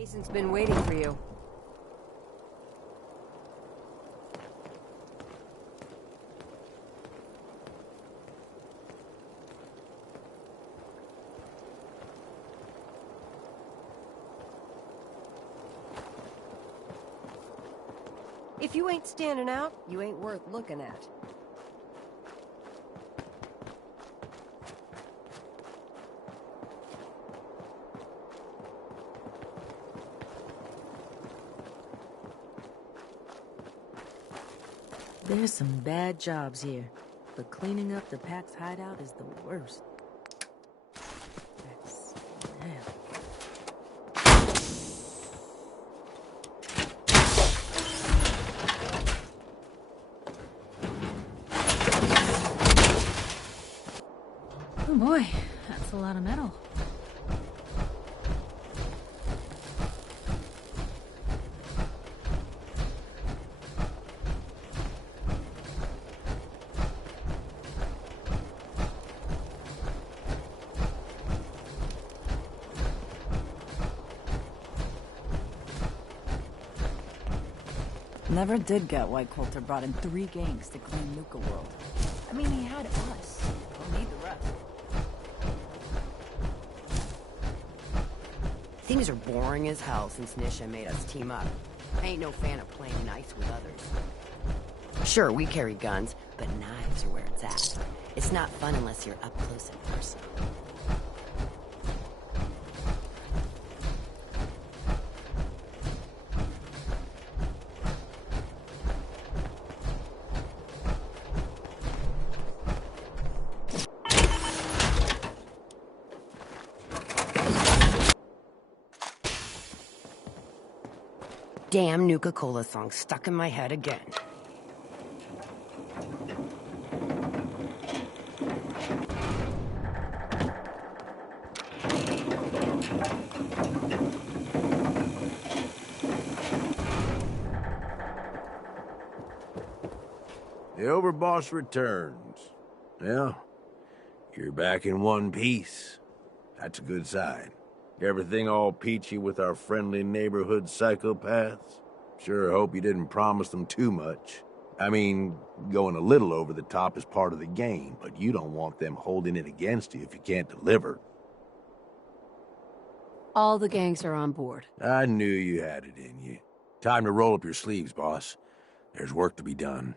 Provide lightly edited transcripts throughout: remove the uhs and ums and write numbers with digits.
Mason's been waiting for you. If you ain't standing out, you ain't worth looking at. There's some bad jobs here, but cleaning up the Pack's hideout is the worst. Oh boy, that's a lot of metal. Never did get why Coulter brought in 3 gangs to claim Nuka World. I mean, he had us. Don't need the rest. Things are boring as hell since Nisha made us team up. I ain't no fan of playing nice with others. Sure, we carry guns, but knives are where it's at. It's not fun unless you're up close and personal. Damn Nuka-Cola song stuck in my head again. The overboss returns. Yeah, you're back in one piece. That's a good sign. Everything all peachy with our friendly neighborhood psychopaths? Sure hope you didn't promise them too much. I mean, going a little over the top is part of the game, but you don't want them holding it against you if you can't deliver. All the gangs are on board. I knew you had it in you. Time to roll up your sleeves, boss. There's work to be done.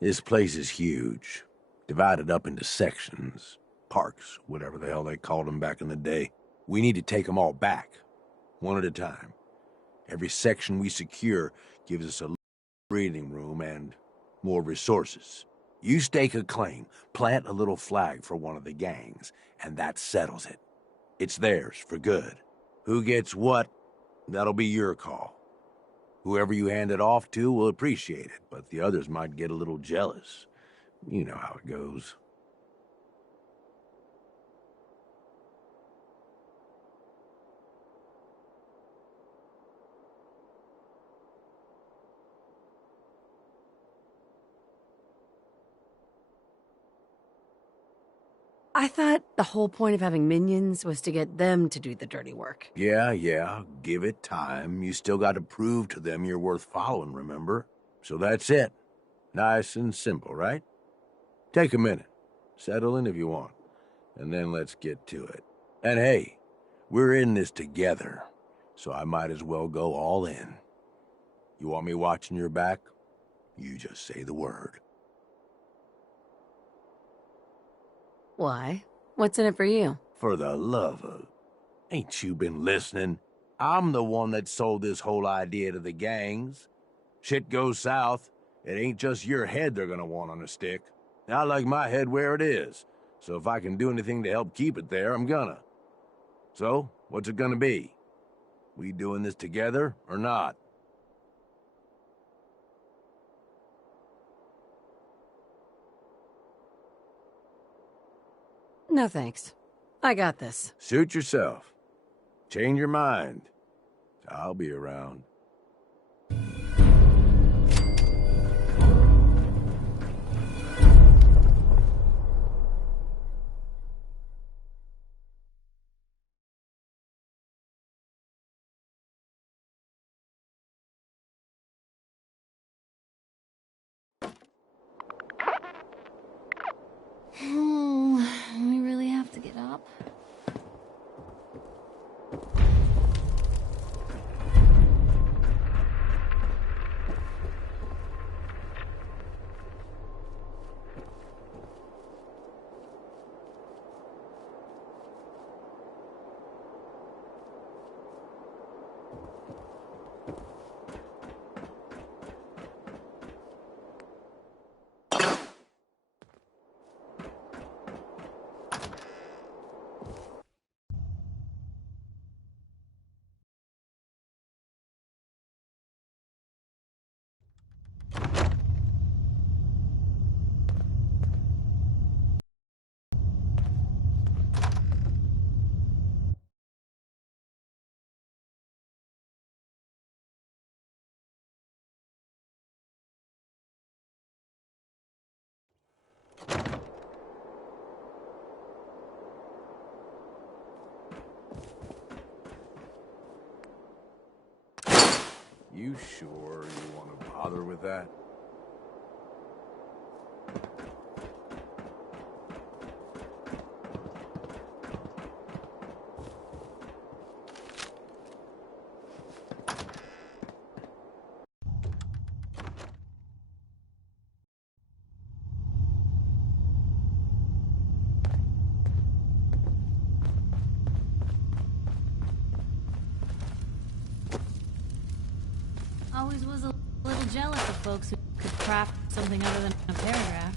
This place is huge. Divided up into sections. Parks, whatever the hell they called them back in the day. We need to take them all back, one at a time. Every section we secure gives us a breathing room and more resources. You stake a claim, plant a little flag for one of the gangs, and that settles it. It's theirs for good. Who gets what, that'll be your call. Whoever you hand it off to will appreciate it, but the others might get a little jealous. You know how it goes. I thought the whole point of having minions was to get them to do the dirty work. Yeah, give it time. You still got to prove to them you're worth following, remember? So that's it. Nice and simple, right? Take a minute. Settle in if you want. And then let's get to it. And hey, we're in this together, so I might as well go all in. You want me watching your back? You just say the word. Why? What's in it for you? For the love of... Ain't you been listening? I'm the one that sold this whole idea to the gangs. Shit goes south, it ain't just your head they're gonna want on a stick. I like my head where it is, so if I can do anything to help keep it there, I'm gonna. So, what's it gonna be? We doing this together or not? No thanks. I got this. Suit yourself. Change your mind. I'll be around. You sure you want to bother with that? Always was a little jealous of folks who could craft something other than a paragraph.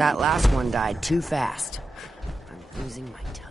That last one died too fast. I'm losing my touch.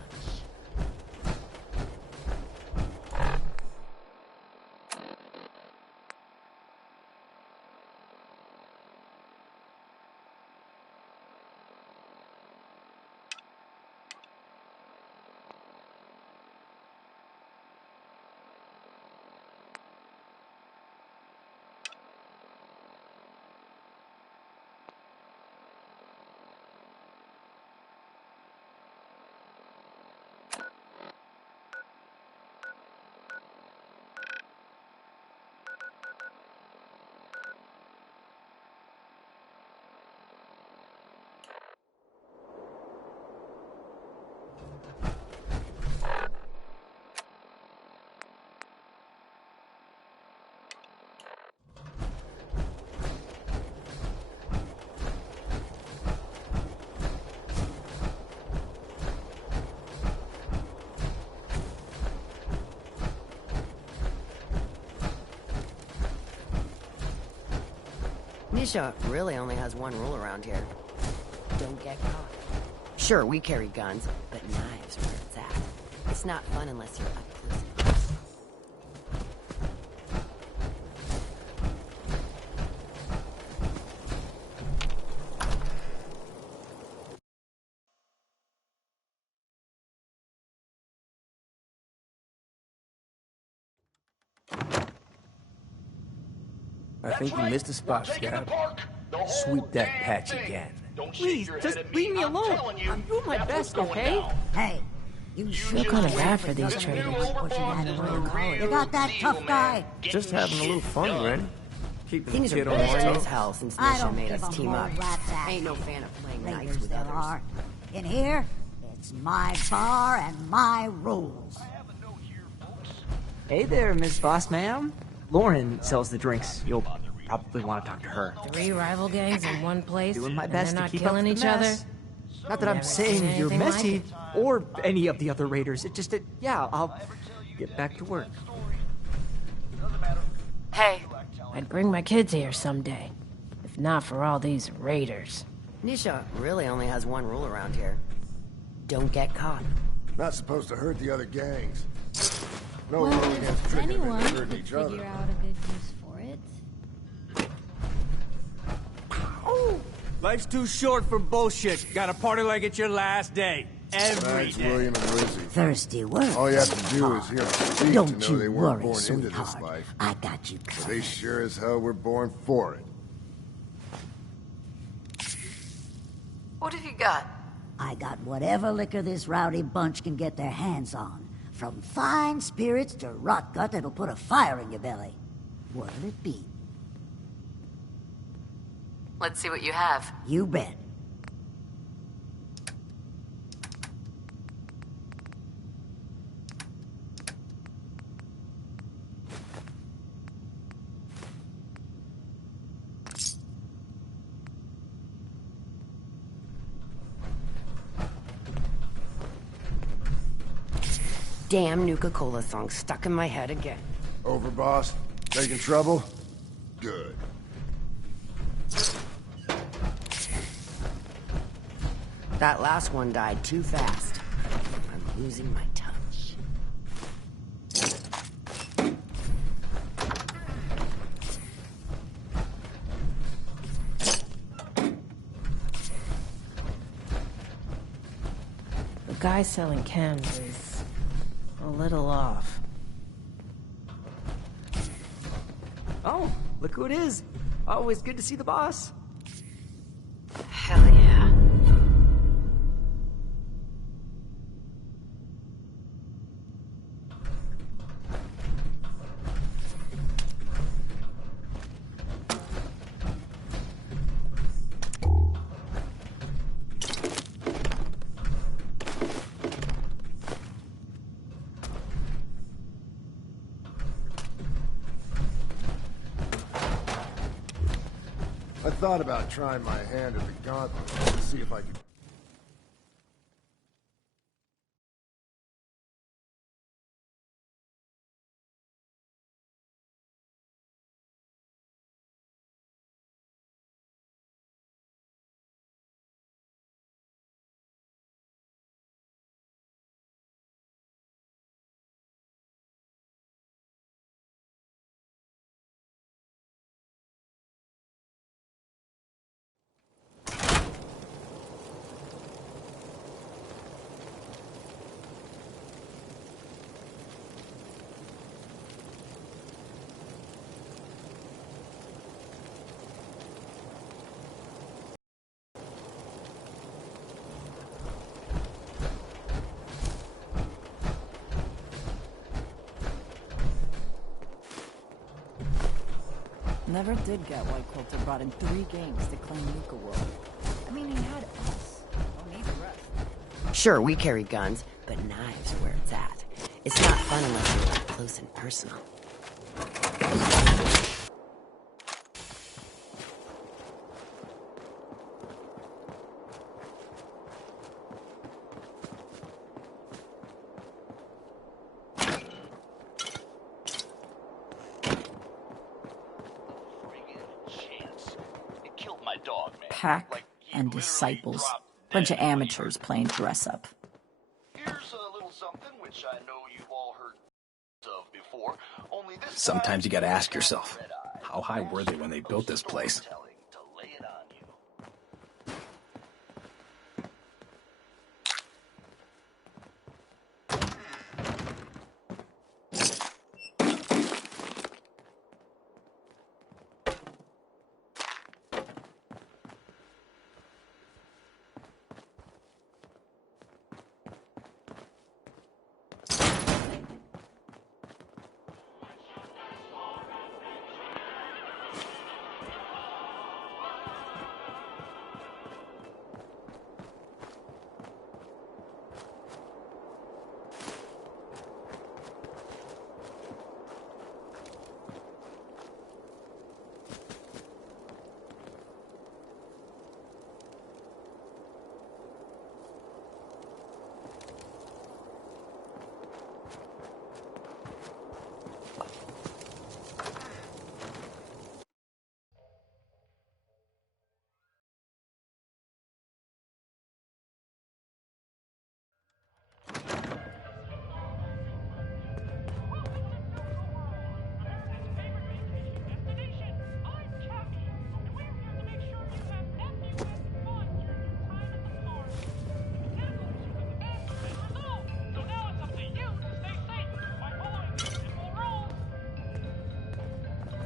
Nisha really only has one rule around here. Don't get caught. Sure, we carry guns, but knives are where it's at. It's not fun unless you're up close and personal. I think you missed a spot, Scab. Sweep that patch again. Please, just leave me alone. I'm doing my best, okay? Hey, you Feel kind of bad for these traders. what you had to learn. You got that tough guy? Just having a little fun, Ren. Keeping Things the are kid on his boring as toes. hell since I Nisha don't made give us a team more up. rat's ass. Ain't no fan of playing nice Raiders with there others. are. In here, it's my bar and my rules. Hey there, Miss Boss Ma'am. Lauren sells the drinks. You'll probably want to talk to her. 3 rival gangs in one place, Doing my and best they're to not keep up killing with each the other. mess. Not that I'm Never seen saying you're anything like messy, it. or any of the other raiders. It just, yeah, I'll get back to work. Hey, I'd bring my kids here someday, if not for all these raiders. Nisha really only has one rule around here. Don't get caught. Not supposed to hurt the other gangs. No Well, rule against if tricking anyone and could hurting each figure other. out a good use for it. Life's too short for bullshit. Gotta party like it's your last day. Every Thanks, day. William and Lizzie. Thirsty work. All you have to do is hear them speak Don't to know they you weren't worry, born into this sweetheart. life. I got you But covered. they sure as hell were born for it. What have you got? I got whatever liquor this rowdy bunch can get their hands on. From fine spirits to rot gut that'll put a fire in your belly. What'll it be? Let's see what you have. You bet. Damn Nuka-Cola song stuck in my head again. Over, boss? Making trouble? Good. That last one died too fast. I'm losing my touch. The guy selling chems is a little off. Oh, look who it is. Always good to see the boss. Hell yeah. I thought about trying my hand at the gauntlet to see if I could Never did get why Coulter brought in 3 gangs to claim Nuka World. I mean, he had us. Don't need the rest. Sure, we carry guns, but knives are where it's at. It's not fun unless you're up close and personal. Pack and disciples. Bunch of amateurs playing dress up. Here's a little something which I know you've all heard of before. Only this Sometimes you gotta ask yourself, how high were they when they built this place?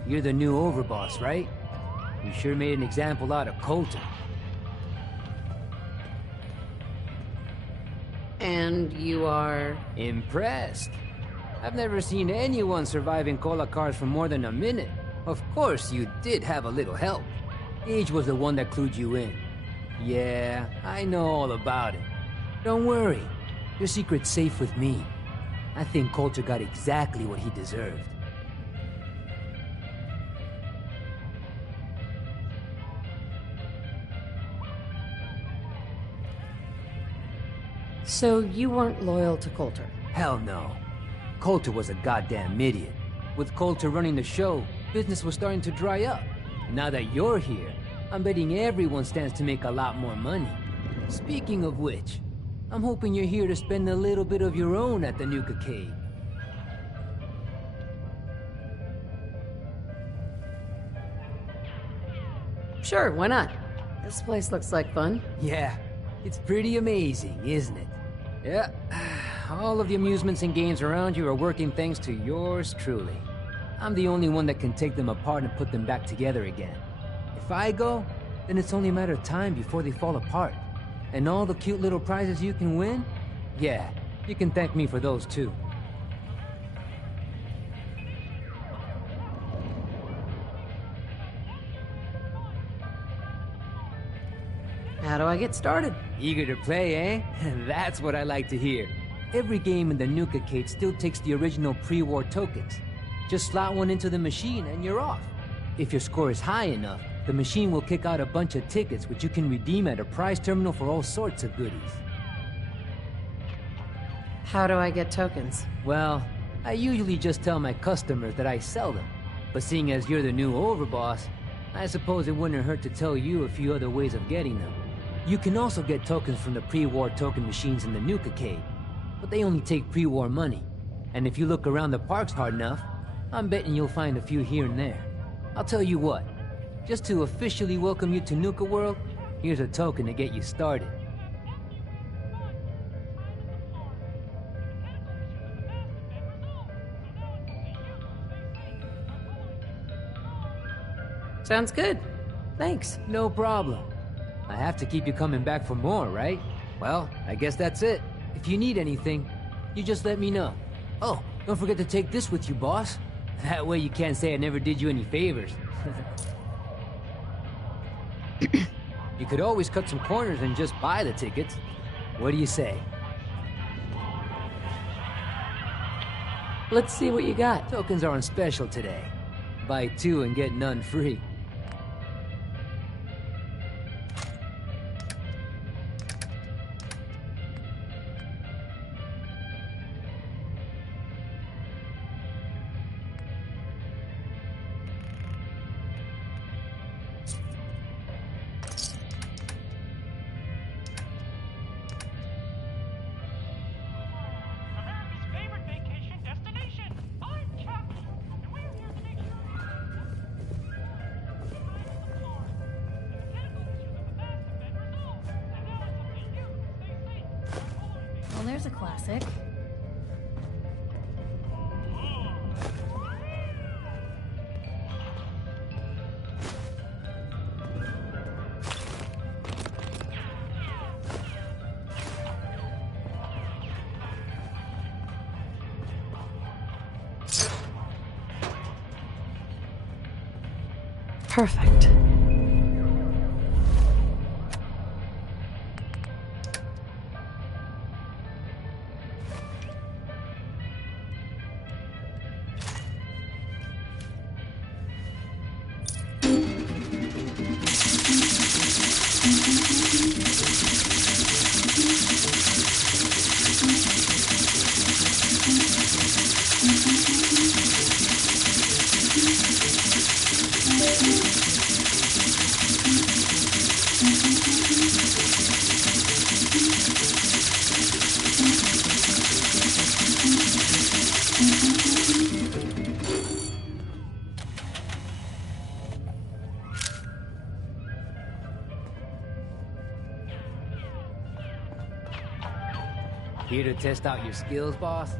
You're the new overboss, right? You sure made an example out of Coulter. And you are... Impressed. I've never seen anyone survive in cola cars for more than a minute. Of course, you did have a little help. Gage was the one that clued you in. Yeah, I know all about it. Don't worry. Your secret's safe with me. I think Coulter got exactly what he deserved. So you weren't loyal to Coulter? Hell no. Coulter was a goddamn idiot. With Coulter running the show, business was starting to dry up. Now that you're here, I'm betting everyone stands to make a lot more money. Speaking of which, I'm hoping you're here to spend a little bit of your own at the Nuka Cave. Sure, why not? This place looks like fun. Yeah, it's pretty amazing, isn't it? Yeah, all of the amusements and games around you are working thanks to yours truly. I'm the only one that can take them apart and put them back together again. If I go, then it's only a matter of time before they fall apart. And all the cute little prizes you can win? Yeah, you can thank me for those too. How do I get started? Eager to play, eh? That's what I like to hear. Every game in the Nuka Cave still takes the original pre-war tokens. Just slot one into the machine and you're off. If your score is high enough, the machine will kick out a bunch of tickets which you can redeem at a prize terminal for all sorts of goodies. How do I get tokens? Well, I usually just tell my customers that I sell them. But seeing as you're the new overboss, I suppose it wouldn't hurt to tell you a few other ways of getting them. You can also get tokens from the pre-war token machines in the Nuka Cave, but they only take pre-war money. And if you look around the parks hard enough, I'm betting you'll find a few here and there. I'll tell you what, just to officially welcome you to Nuka World, here's a token to get you started. Sounds good. Thanks. No problem. I have to keep you coming back for more, right? Well, I guess that's it. If you need anything, you just let me know. Oh, don't forget to take this with you, boss. That way you can't say I never did you any favors. You could always cut some corners and just buy the tickets. What do you say? Let's see what you got. Tokens are on special today. Buy 2 and get none free. Well, there's a classic. Perfect. Here to test out your skills, boss?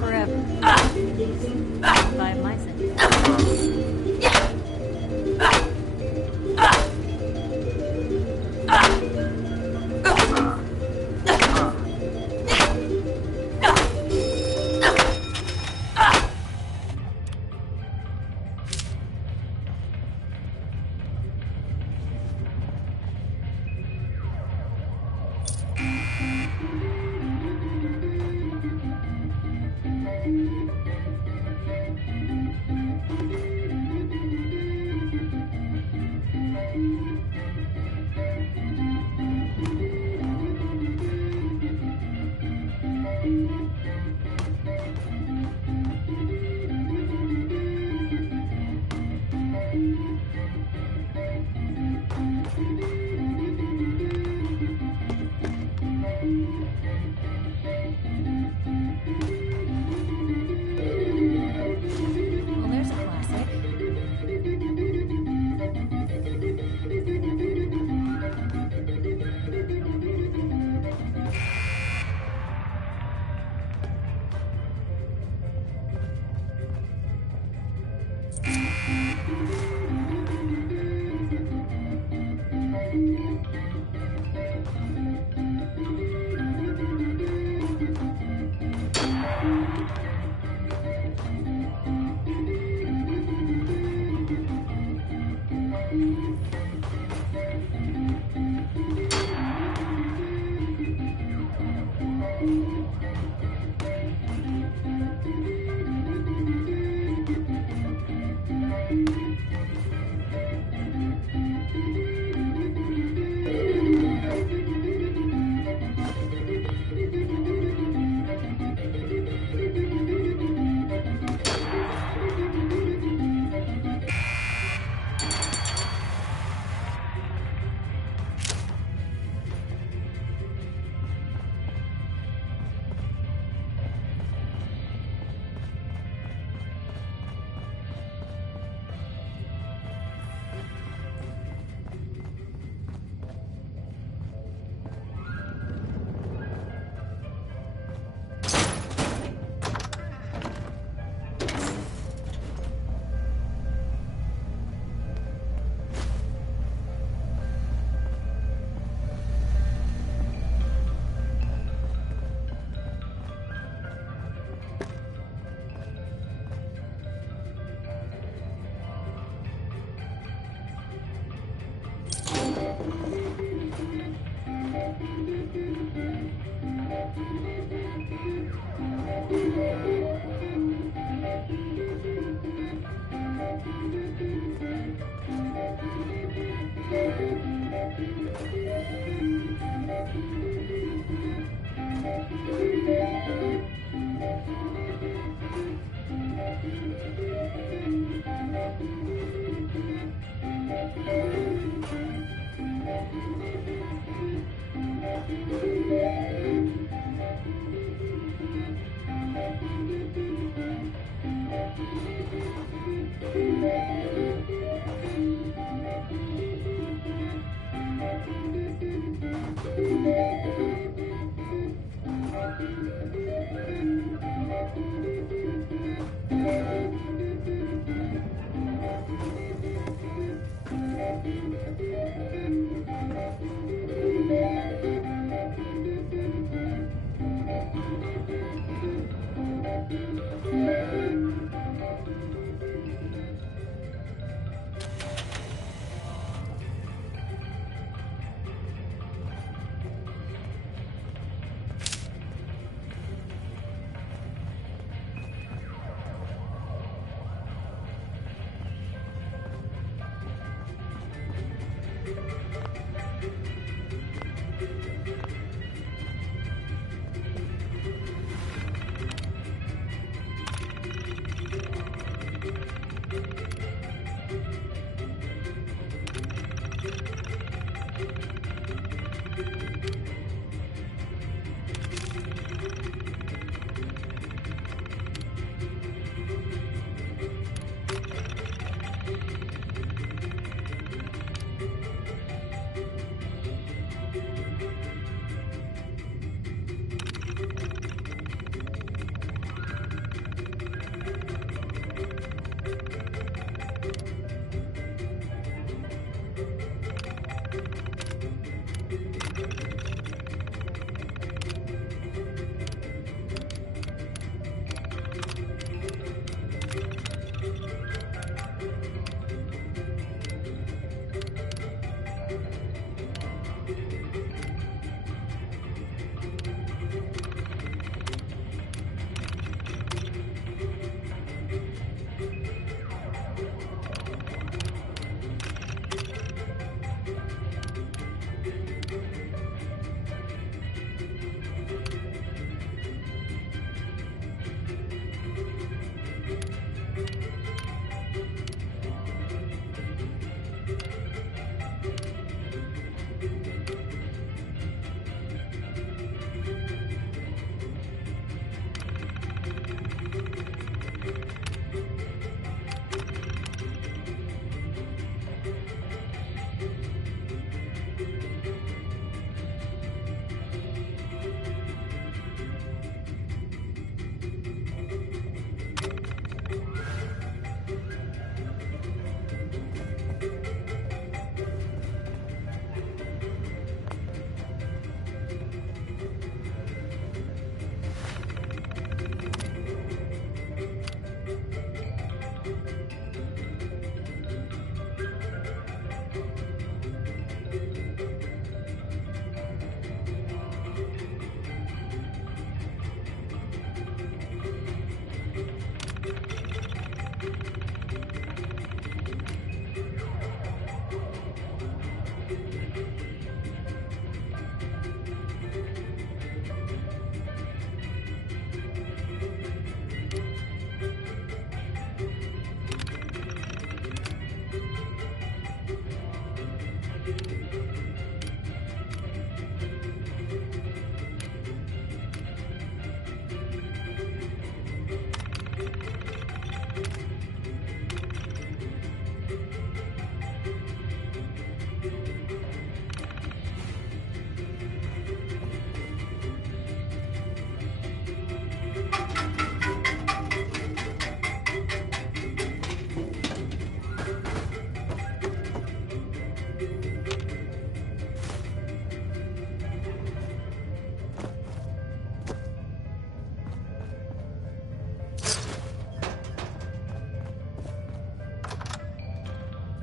Forever. By my sentence.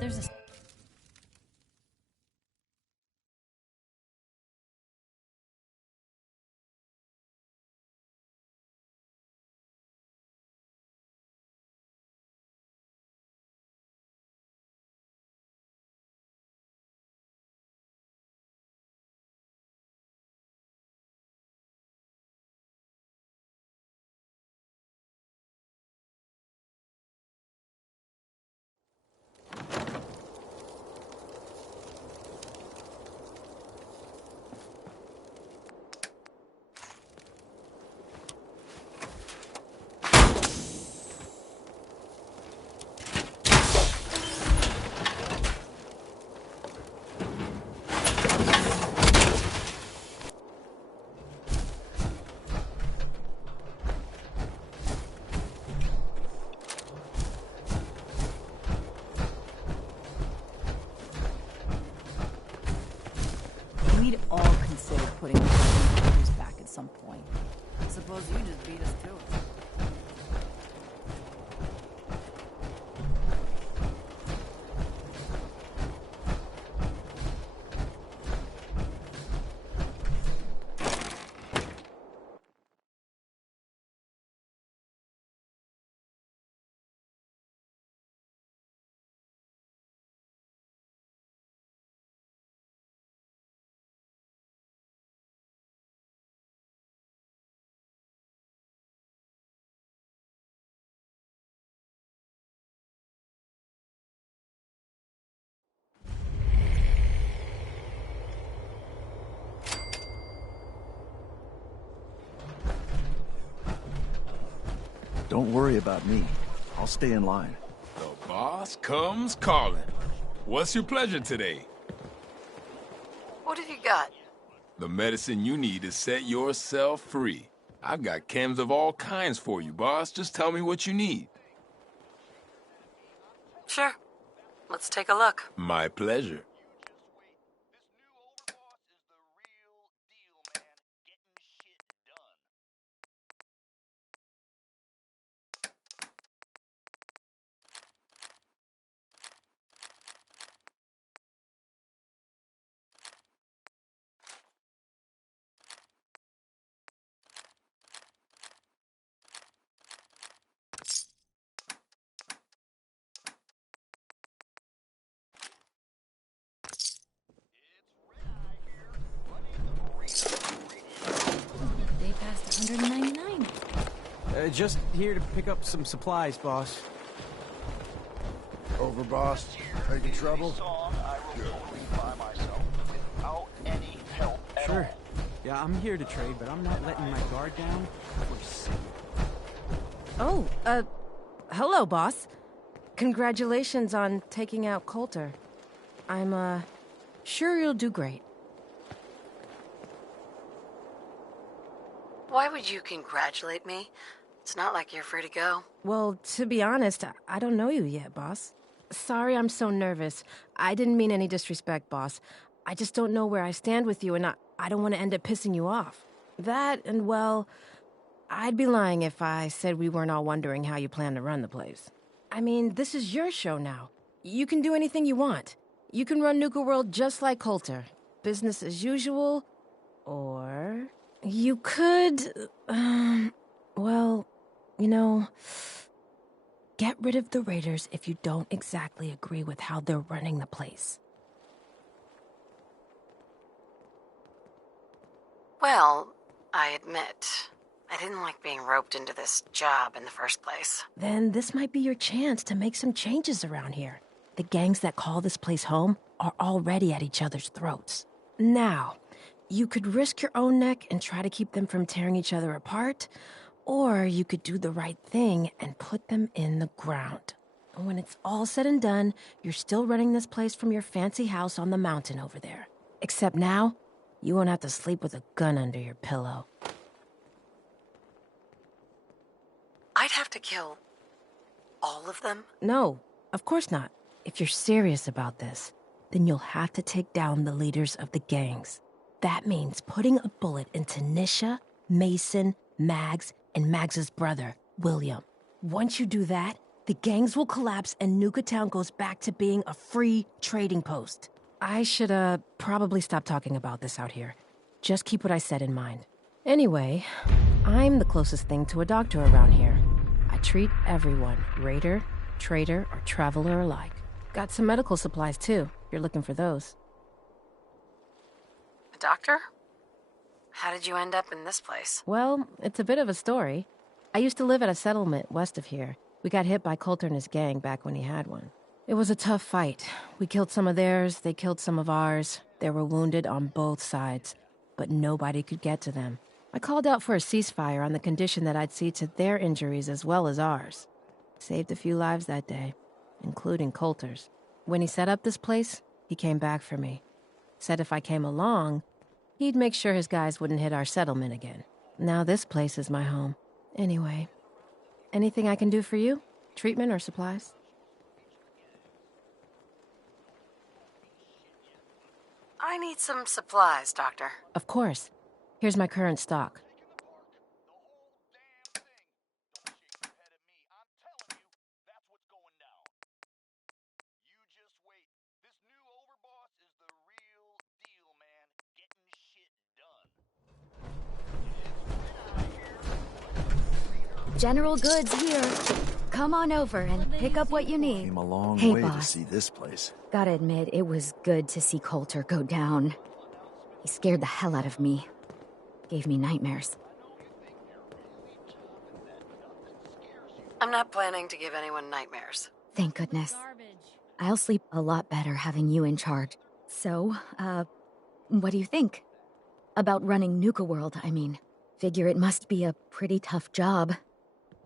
there's a... We'd all considered putting the Warriors back at some point. Suppose you just beat us to it. Don't worry about me. I'll stay in line. The boss comes calling. What's your pleasure today? What have you got? The medicine you need to set yourself free. I've got chems of all kinds for you, boss. Just tell me what you need. Sure. Let's take a look. My pleasure. They passed 199. Just here to pick up some supplies, boss. Over, boss. Making trouble? Sure. Yeah, I'm here to trade, but I'm not letting my guard down for sick. Oh, hello, boss. Congratulations on taking out Coulter. I'm, sure you'll do great. Why would you congratulate me? It's not like you're free to go. Well, to be honest, I don't know you yet, boss. Sorry I'm so nervous. I didn't mean any disrespect, boss. I just don't know where I stand with you, and I don't want to end up pissing you off. That, and well, I'd be lying if I said we weren't all wondering how you plan to run the place. I mean, this is your show now. You can do anything you want. You can run Nuka World just like Coulter. Business as usual, or you could, well, you know, get rid of the Raiders if you don't exactly agree with how they're running the place. Well, I admit, I didn't like being roped into this job in the first place. Then this might be your chance to make some changes around here. The gangs that call this place home are already at each other's throats. Now, you could risk your own neck and try to keep them from tearing each other apart, or you could do the right thing and put them in the ground. And when it's all said and done, you're still running this place from your fancy house on the mountain over there. Except now, you won't have to sleep with a gun under your pillow. I'd have to kill all of them? No, of course not. If you're serious about this, then you'll have to take down the leaders of the gangs. That means putting a bullet into Nisha, Mason, Mags, and Mags's brother, William. Once you do that, The gangs will collapse and Nuka Town goes back to being a free trading post. I should, probably stop talking about this out here. Just keep what I said in mind. Anyway, I'm the closest thing to a doctor around here. I treat everyone, raider, trader, or traveler alike. Got some medical supplies, too, if you're looking for those. A doctor? How did you end up in this place? Well, it's a bit of a story. I used to live at a settlement west of here. We got hit by Coulter and his gang back when he had one. It was a tough fight. We killed some of theirs, they killed some of ours. There were wounded on both sides, but nobody could get to them. I called out for a ceasefire on the condition that I'd see to their injuries as well as ours. Saved a few lives that day, including Coulter's. When he set up this place, he came back for me. Said if I came along, he'd make sure his guys wouldn't hit our settlement again. Now this place is my home. Anyway, anything I can do for you? Treatment or supplies? I need some supplies, Doctor. Of course. Here's my current stock. General Goods here. Come on over and pick up what you need. Came a long Hey, way to boss. see this place. Gotta admit, it was good to see Coulter go down. He scared the hell out of me. Gave me nightmares. I'm not planning to give anyone nightmares. Thank goodness. I'll sleep a lot better having you in charge. So, what do you think? About running Nuka World, I mean. Figure it must be a pretty tough job,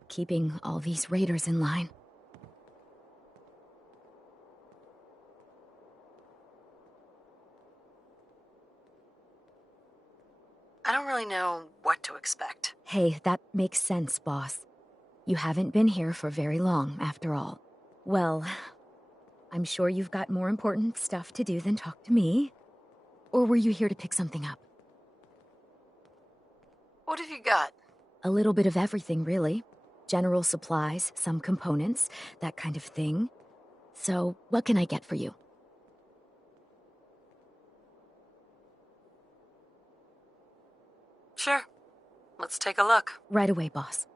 keeping all these raiders in line. I don't really know what to expect. Hey, that makes sense, boss. You haven't been here for very long, after all. Well, I'm sure you've got more important stuff to do than talk to me. Or were you here to pick something up? What have you got? A little bit of everything, really. General supplies, some components, that kind of thing. So, what can I get for you? Sure. Let's take a look. Right away, boss.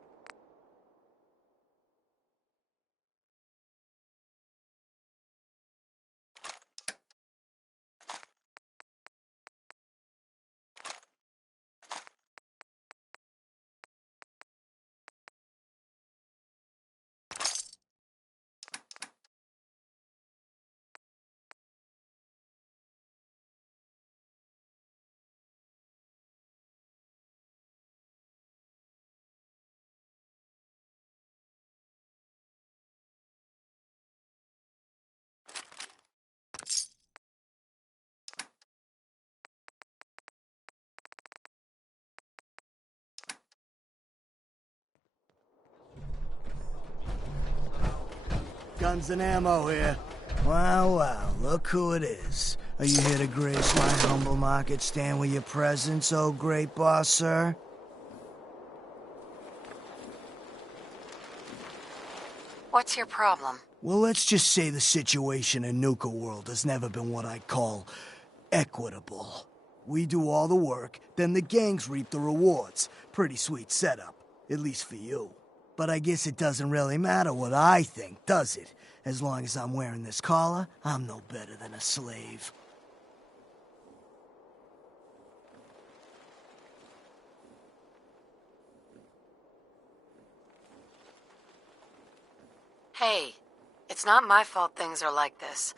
Guns and ammo here. Wow, wow, look who it is. Are you here to grace my humble market stand with your presence, oh great boss, sir? What's your problem? Well, let's just say the situation in Nuka World has never been what I'd call equitable. We do all the work, then the gangs reap the rewards. Pretty sweet setup, at least for you. But I guess it doesn't really matter what I think, does it? As long as I'm wearing this collar, I'm no better than a slave. Hey, it's not my fault things are like this.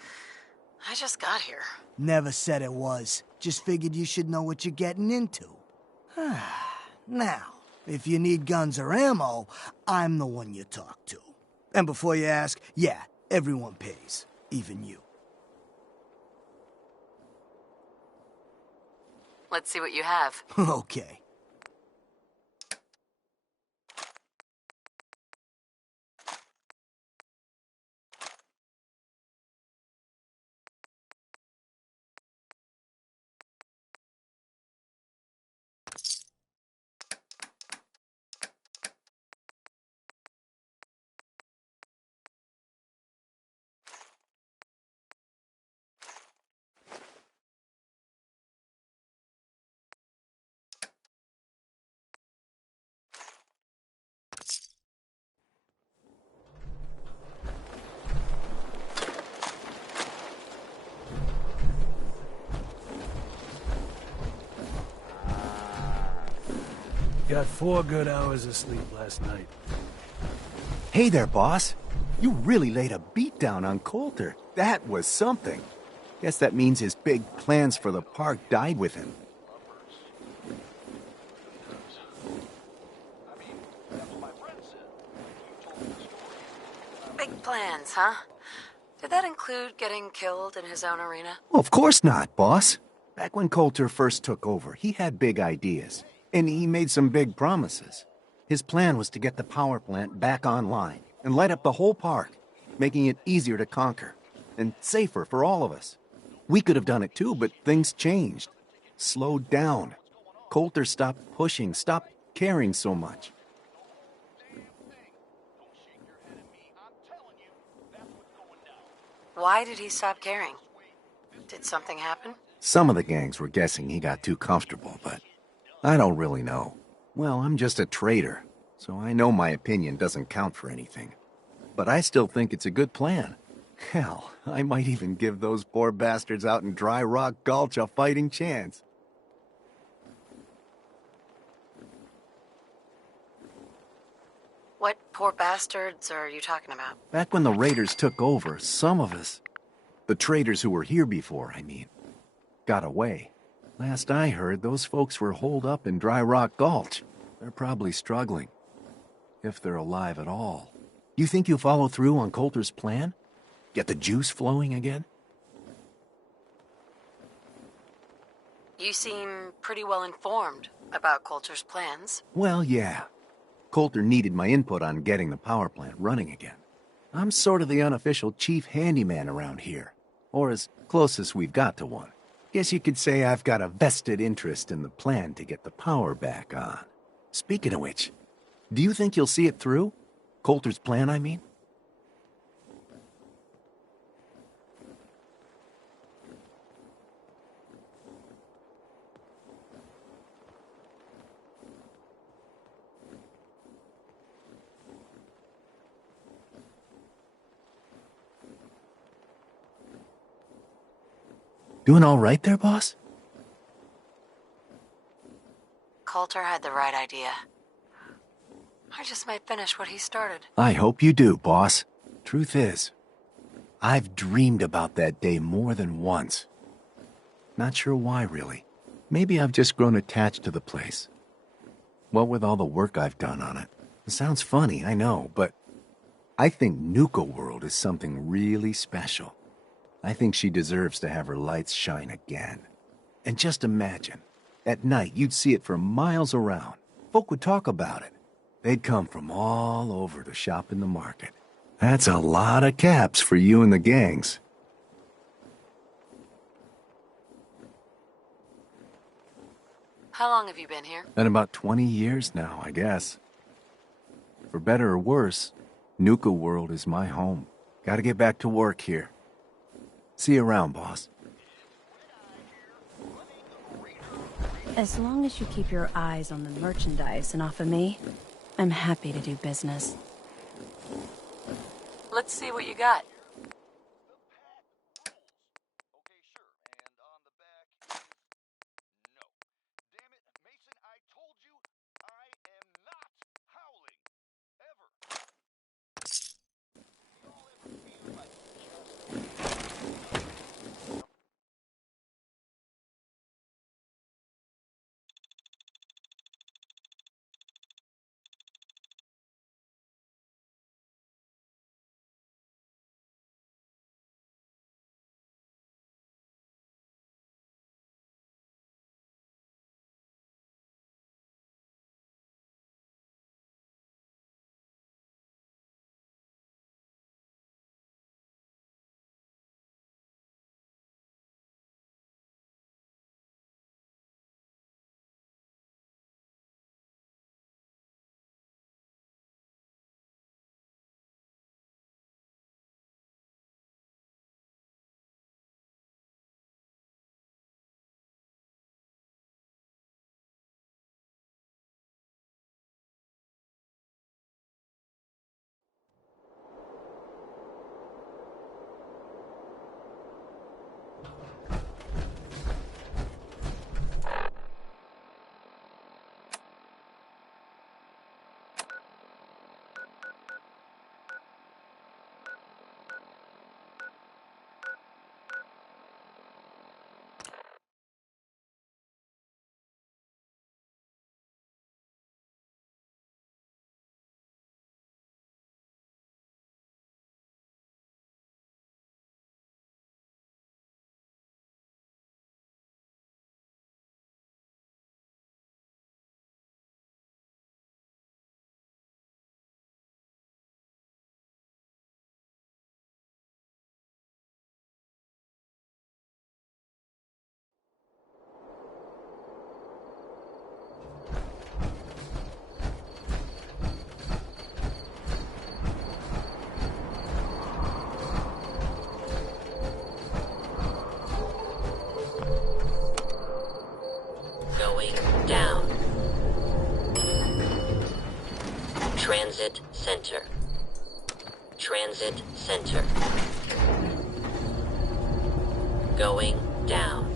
I just got here. Never said it was. Just figured you should know what you're getting into. Now, if you need guns or ammo, I'm the one you talk to. And before you ask, yeah, everyone pays. Even you. Let's see what you have. Okay. Got 4 good hours of sleep last night. Hey there, boss. You really laid a beat down on Coulter. That was something. Guess that means his big plans for the park died with him. Big plans, huh? Did that include getting killed in his own arena? Well, of course not, boss. Back when Coulter first took over, he had big ideas. And he made some big promises. His plan was to get the power plant back online and light up the whole park, making it easier to conquer and safer for all of us. We could have done it too, but things changed. Slowed down. Coulter stopped pushing, stopped caring so much. Why did he stop caring? Did something happen? Some of the gangs were guessing he got too comfortable, but I don't really know. Well, I'm just a trader, so I know my opinion doesn't count for anything. But I still think it's a good plan. Hell, I might even give those poor bastards out in Dry Rock Gulch a fighting chance. What poor bastards are you talking about? Back when the Raiders took over, some of us, the traders who were here before, I mean, got away. Last I heard, those folks were holed up in Dry Rock Gulch. They're probably struggling. If they're alive at all. You think you'll follow through on Coulter's plan? Get the juice flowing again? You seem pretty well informed about Coulter's plans. Well, yeah. Coulter needed my input on getting the power plant running again. I'm sort of the unofficial chief handyman around here. Or as close as we've got to one. Guess you could say I've got a vested interest in the plan to get the power back on. Speaking of which, do you think you'll see it through? Coulter's plan, I mean? Doing all right there, boss? Coulter had the right idea. I just might finish what he started. I hope you do, boss. Truth is, I've dreamed about that day more than once. Not sure why, really. Maybe I've just grown attached to the place. What with all the work I've done on it. It sounds funny, I know, but I think Nuka World is something really special. I think she deserves to have her lights shine again. And just imagine, at night you'd see it for miles around. Folk would talk about it. They'd come from all over to shop in the market. That's a lot of caps for you and the gangs. How long have you been here? Been about 20 years now, I guess. For better or worse, Nuka World is my home. Gotta get back to work here. See you around, boss. As long as you keep your eyes on the merchandise and off of me, I'm happy to do business. Let's see what you got. Center. Transit Center. Going down.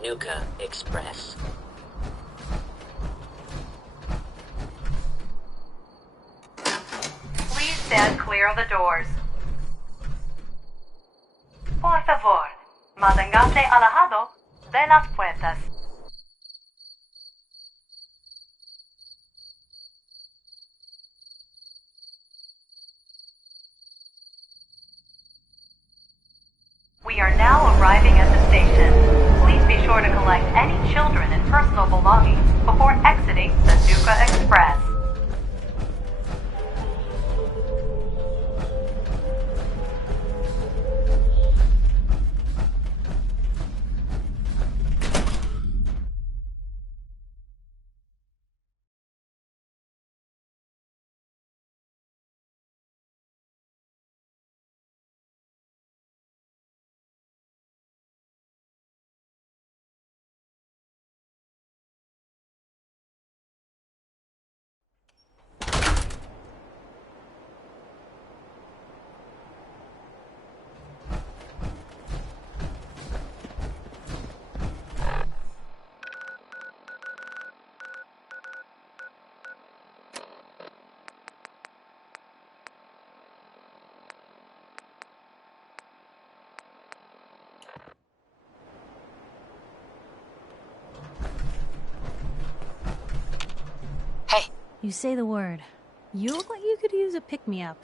Nuka Express. Please stand clear of the doors. Por favor, manténgase alejado de las puertas. We are now arriving at the station. Please be sure to collect any children and personal belongings before exiting the Nuka Express. You say the word. You look like you could use a pick-me-up.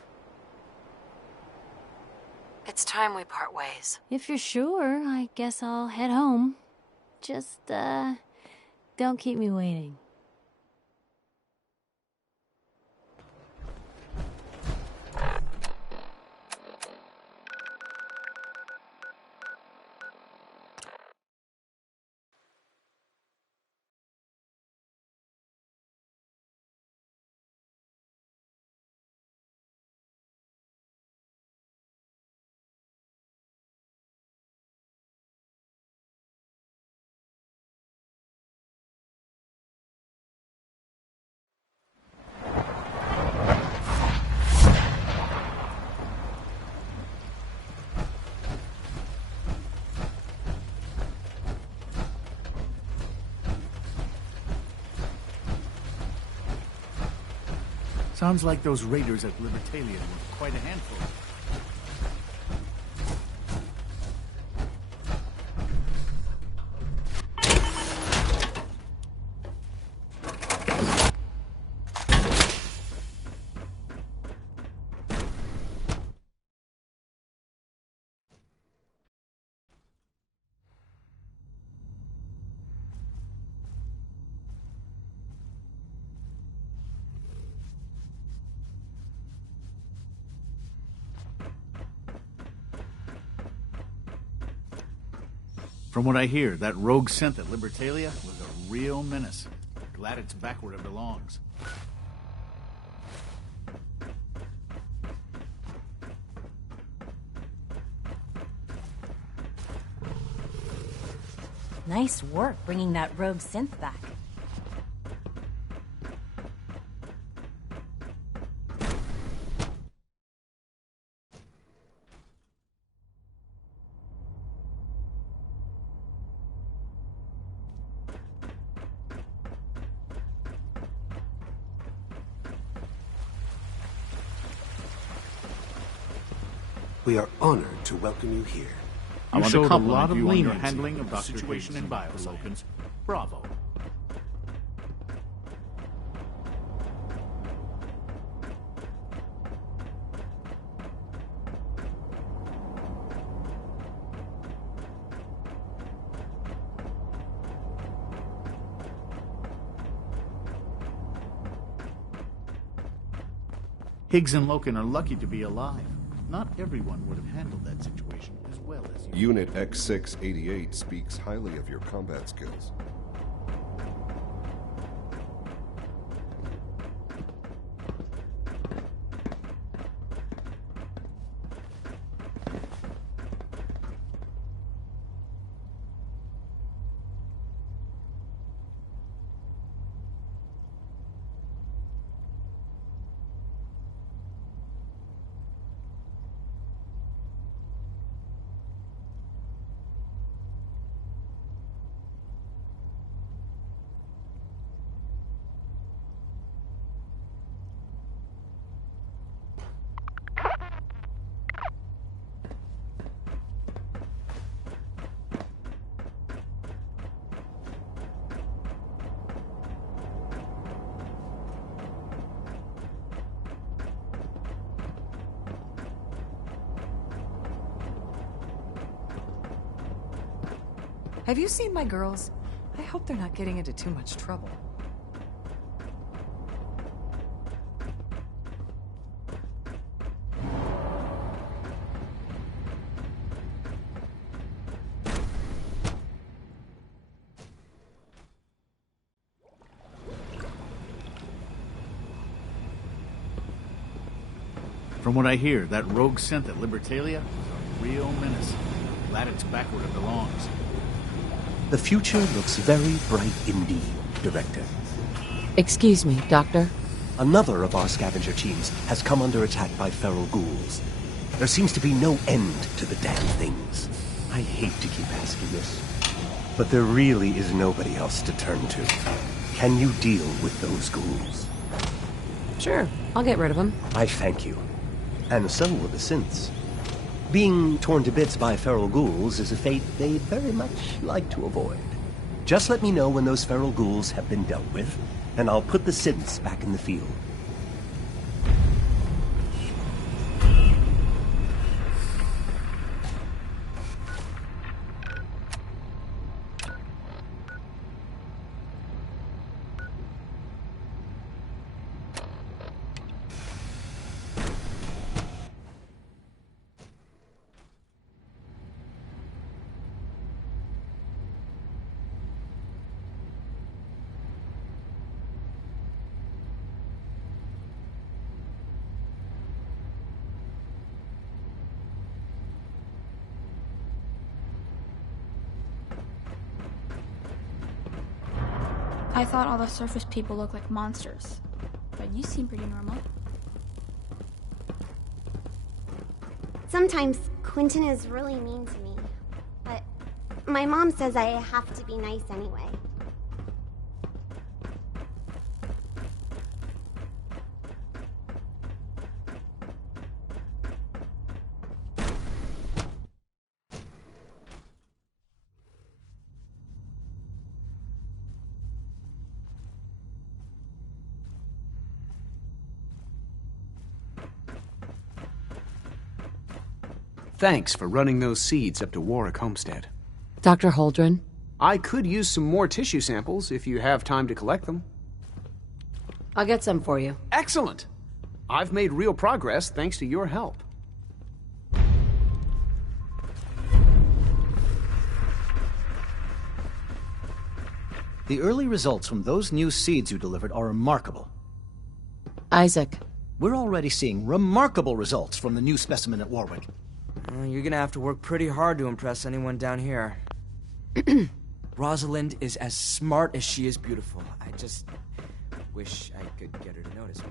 It's time we part ways. If you're sure, I guess I'll head home. Just, don't keep me waiting. Sounds like those raiders at Libertalia were quite a handful. From what I hear, that rogue synth at Libertalia was a real menace. Glad it's back where it belongs. Nice work bringing that rogue synth back. We are honored to welcome you here. I want to compliment a lot of your handling of the situation in Bioscience. Bravo. Higgs and Loken are lucky to be alive. Not everyone would have handled that situation as well as you. Unit X688 speaks highly of your combat skills. Have you seen my girls? I hope they're not getting into too much trouble. From what I hear, that rogue synth at Libertalia is a real menace. Glad it's back where it belongs. The future looks very bright indeed, Director. Excuse me, Doctor? Another of our scavenger teams has come under attack by feral ghouls. There seems to be no end to the damn things. I hate to keep asking this, but there really is nobody else to turn to. Can you deal with those ghouls? Sure, I'll get rid of them. I thank you. And so will the synths. Being torn to bits by feral ghouls is a fate they very much like to avoid. Just let me know when those feral ghouls have been dealt with, and I'll put the synths back in the field. I thought all the surface people looked like monsters, but you seem pretty normal. Sometimes Quentin is really mean to me, but my mom says I have to be nice anyway. Thanks for running those seeds up to Warwick Homestead. Dr. Holdren? I could use some more tissue samples if you have time to collect them. I'll get some for you. Excellent! I've made real progress thanks to your help. The early results from those new seeds you delivered are remarkable. Isaac. We're already seeing remarkable results from the new specimen at Warwick. You're gonna have to work pretty hard to impress anyone down here. Rosalind is as smart as she is beautiful. I just wish I could get her to notice me.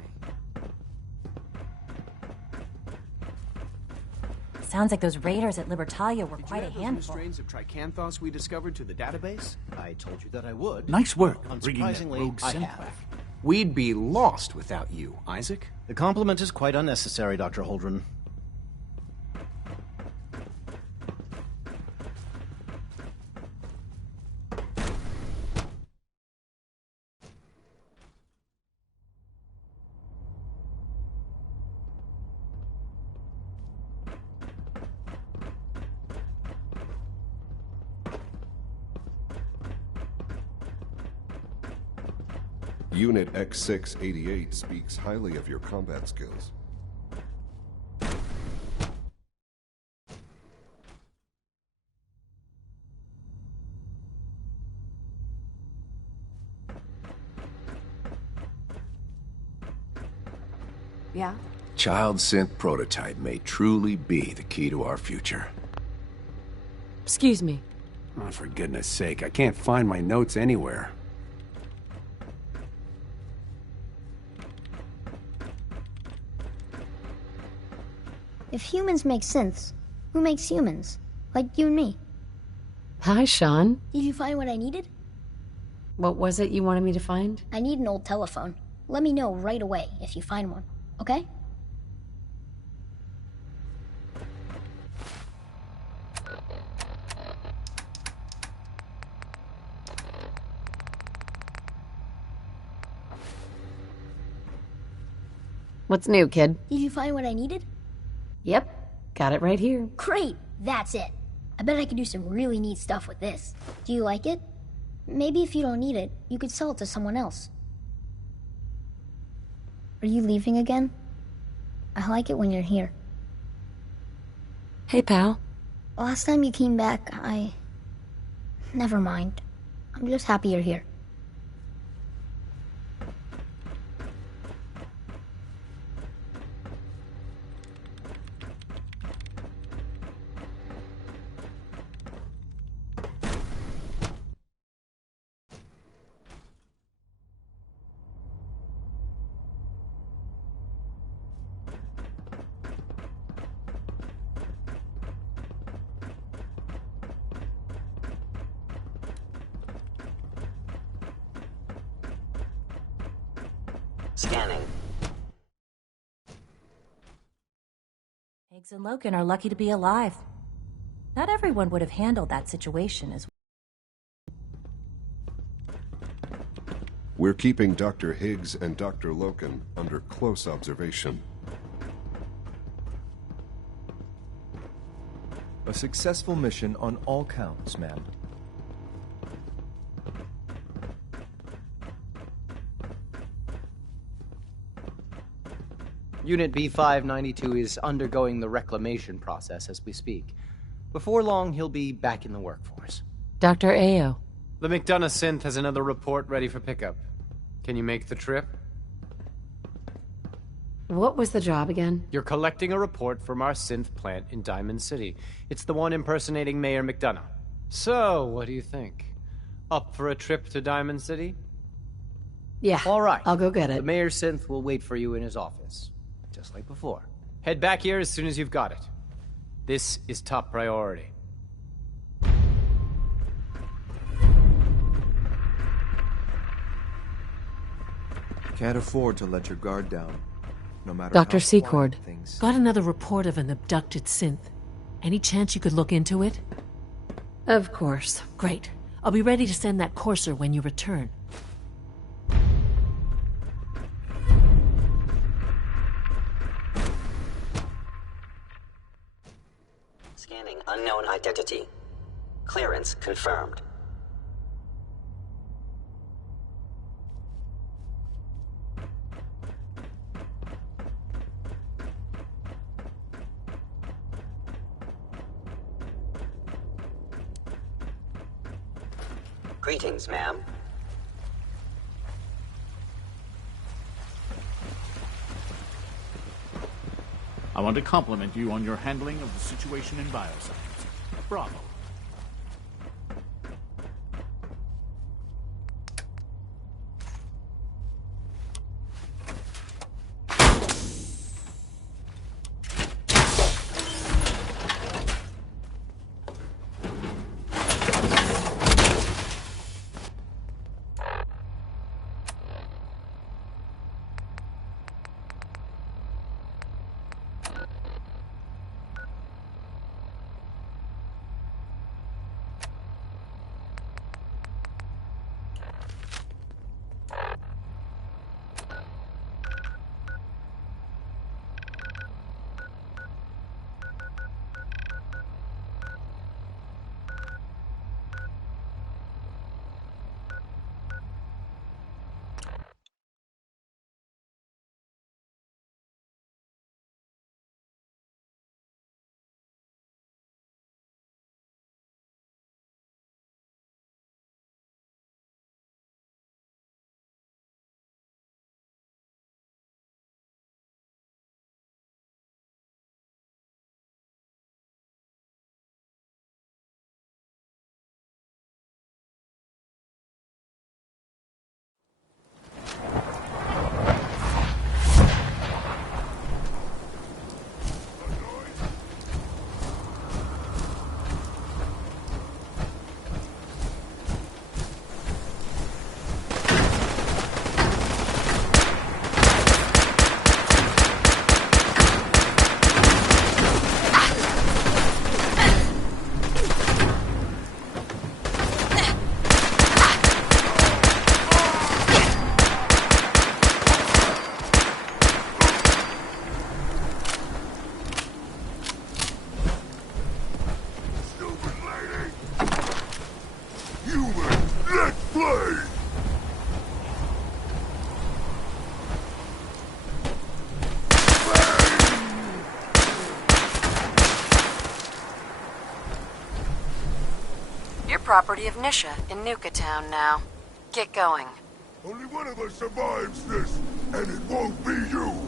Sounds like those raiders at Libertalia were quite a handful. New strains of tricanthos we discovered to the database? I told you that I would. Nice work on bringing that Unsurprisingly, rogue I synth have. back. We'd be lost without you, Isaac. The compliment is quite unnecessary, Dr. Holdren. Unit X688 speaks highly of your combat skills. Yeah? Child synth prototype may truly be the key to our future. Excuse me. Oh, for goodness sake, I can't find my notes anywhere. If humans make synths, who makes humans? Like you and me. Hi, Sean. Did you find what I needed? What was it you wanted me to find? I need an old telephone. Let me know right away if you find one, okay? What's new, kid? Did you find what I needed? Yep. Got it right here. Great! That's it. I bet I could do some really neat stuff with this. Do you like it? Maybe if you don't need it, you could sell it to someone else. Are you leaving again? I like it when you're here. Hey, pal. Last time you came back, Never mind. I'm just happy you're here. Scanning. Higgs and Logan are lucky to be alive. Not everyone would have handled that situation as We're keeping Dr. Higgs and Dr. Loken under close observation. A successful mission on all counts, ma'am. Unit B592 is undergoing the reclamation process as we speak. Before long, he'll be back in the workforce. Dr. Ayo. The McDonough synth has another report ready for pickup. Can you make the trip? What was the job again? You're collecting a report from our synth plant in Diamond City. It's the one impersonating Mayor McDonough. So, what do you think? Up for a trip to Diamond City? Yeah. All right. I'll go get it. The mayor's synth will wait for you in his office, just like before. Head back here as soon as you've got it. This is top priority. Can't afford to let your guard down, no matter Dr. how Secord. quiet things. Got another report of an abducted synth. Any chance you could look into it? Of course. Great. I'll be ready to send that courser when you return. Scanning unknown identity. Clearance confirmed. Greetings, ma'am. I want to compliment you on your handling of the situation in bioscience. Bravo. property of Nisha in Nuka Town now. Get going. Only one of us survives this, and it won't be you!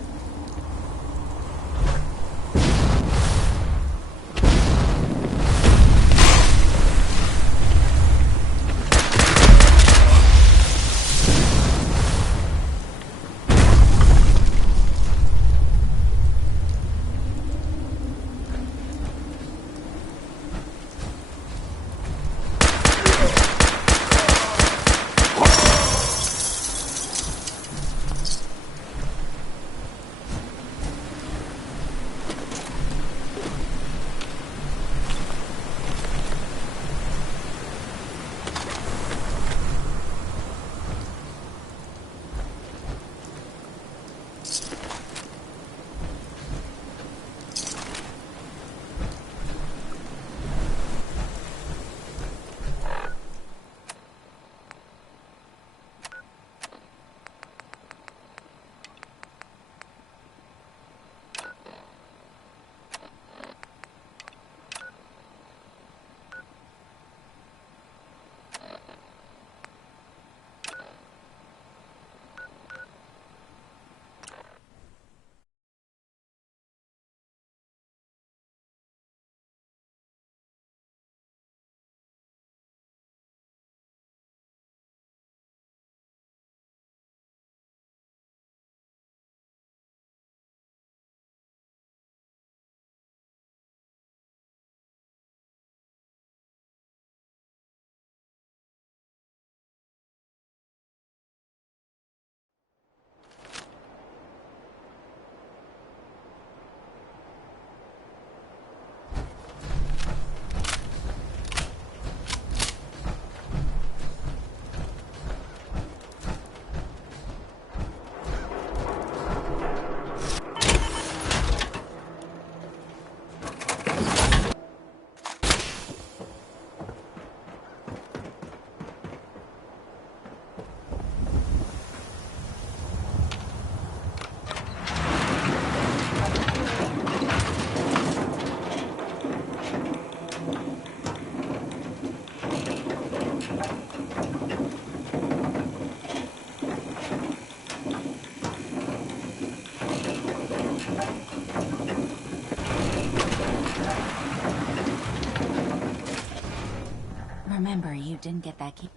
Remember, you didn't get that key.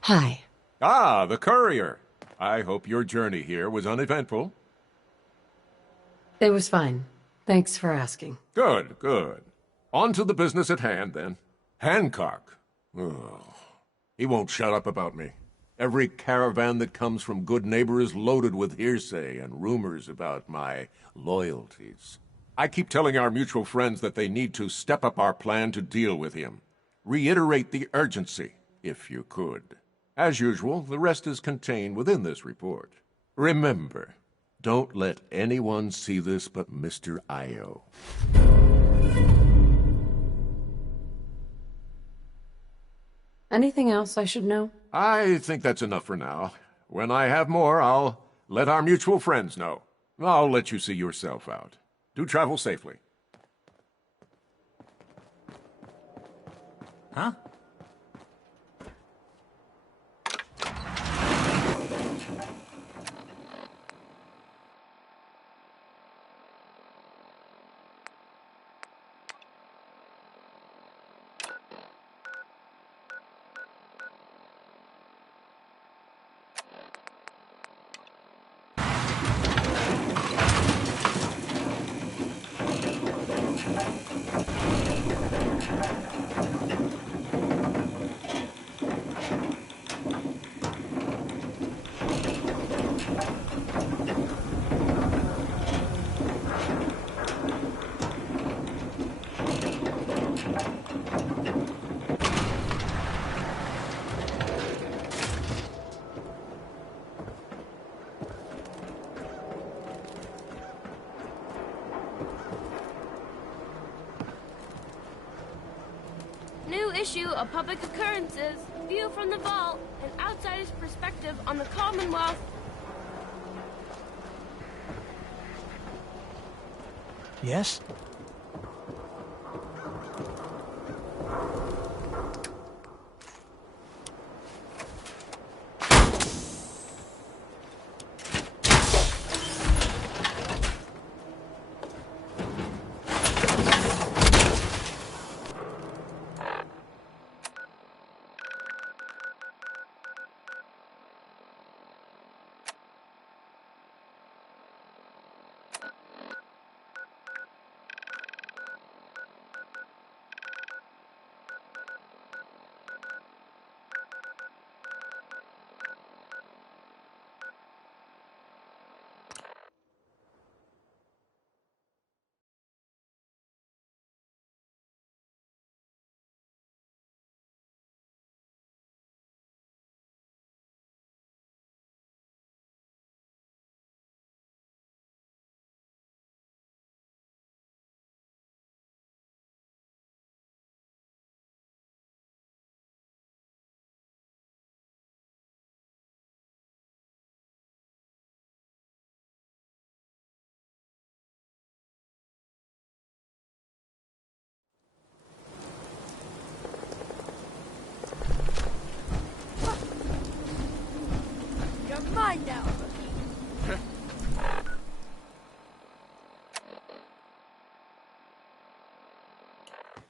Hi. Ah, the courier. I hope your journey here was uneventful. It was fine. Thanks for asking. Good, good. On to the business at hand, then. Hancock. Oh, he won't shut up about me. Every caravan that comes from Good Neighbor is loaded with hearsay and rumors about my loyalties. I keep telling our mutual friends that they need to step up our plan to deal with him. Reiterate the urgency, if you could. As usual, the rest is contained within this report. Remember, don't let anyone see this but Mr. Io. Anything else I should know? I think that's enough for now. When I have more, I'll let our mutual friends know. I'll let you see yourself out. Do travel safely. Huh? New issue of Public Occurrences. View from the vault. An outsider's perspective on the Commonwealth. Yes?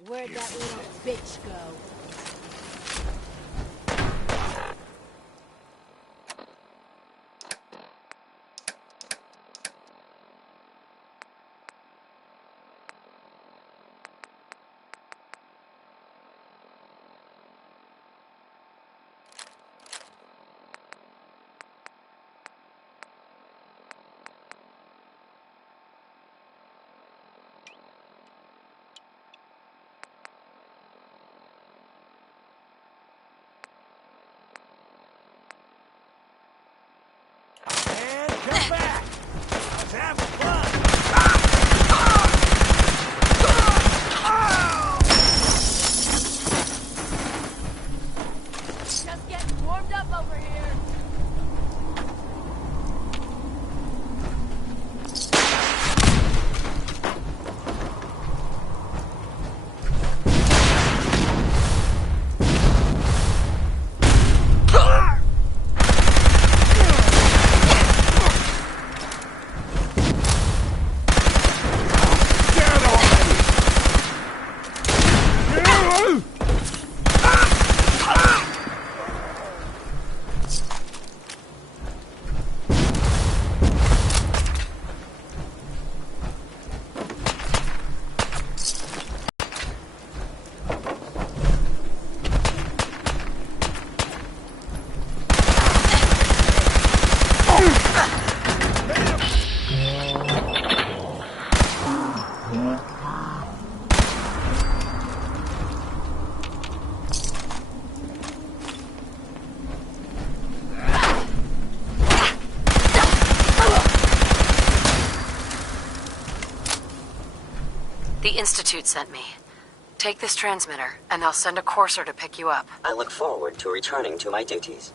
Where'd that little bitch go? Come back! Let's have fun! Just getting warmed up over here. The Institute sent me. Take this transmitter, and they'll send a courser to pick you up. I look forward to returning to my duties.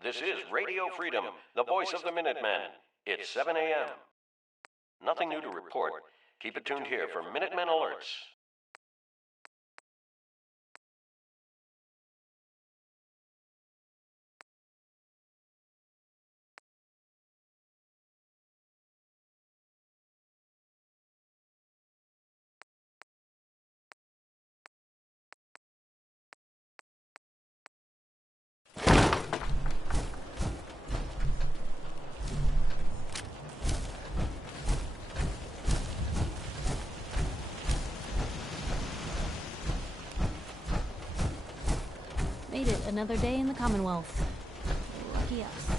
This is Radio Freedom, the voice of the Minutemen. It's 7 a.m. Nothing new to report. Keep it tuned here for Minutemen alerts. Made it another day in the Commonwealth. Lucky us.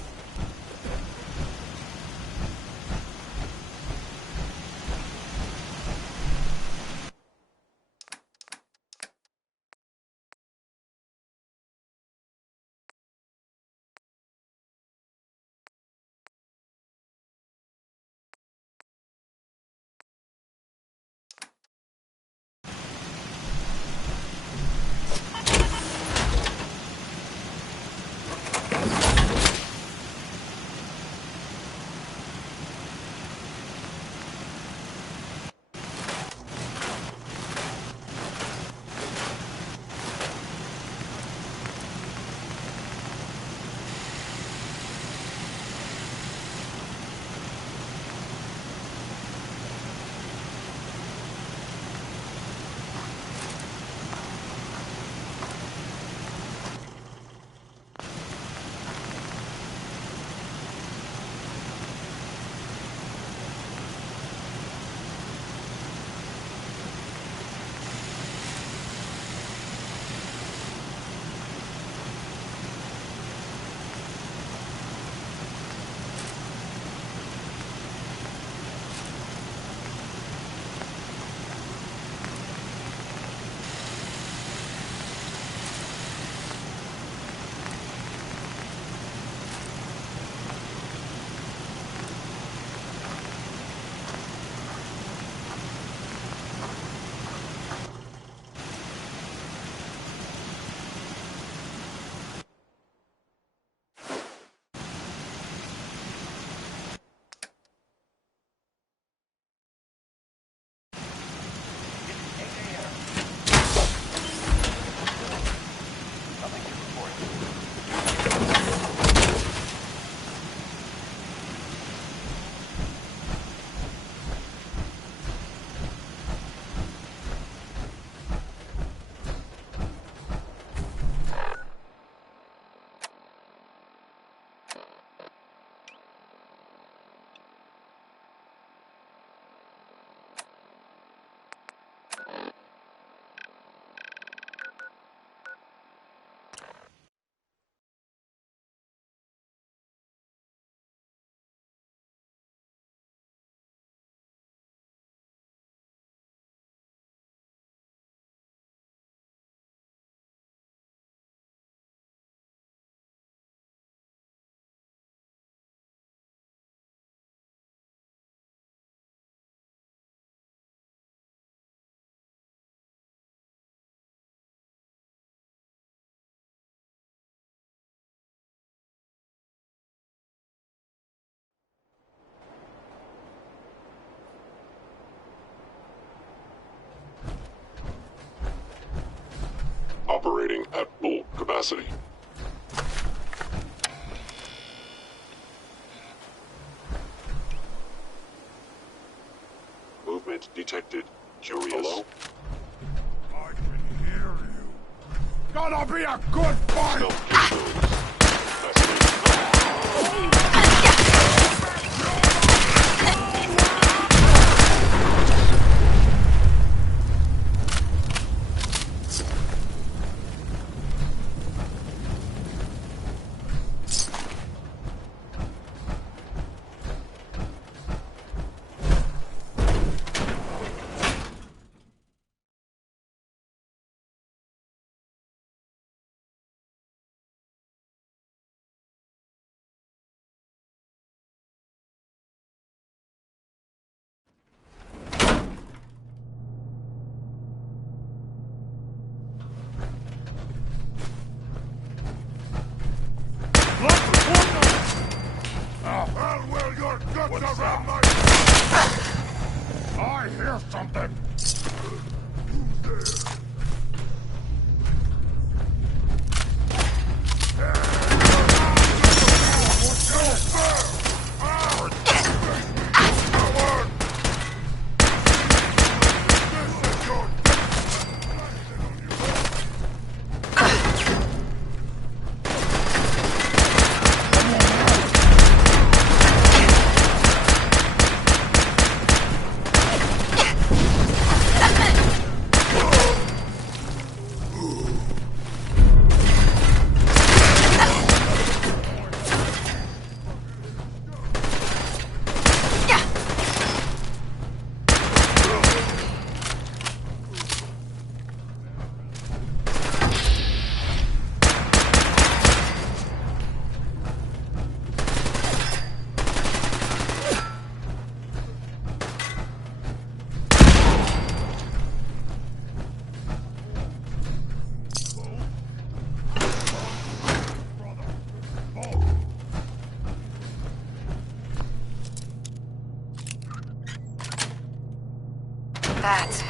at full capacity. Movement detected. Curious. Hello? I can hear you. Gonna be a good fight! How will your guts around my... I hear something! Who's That's it.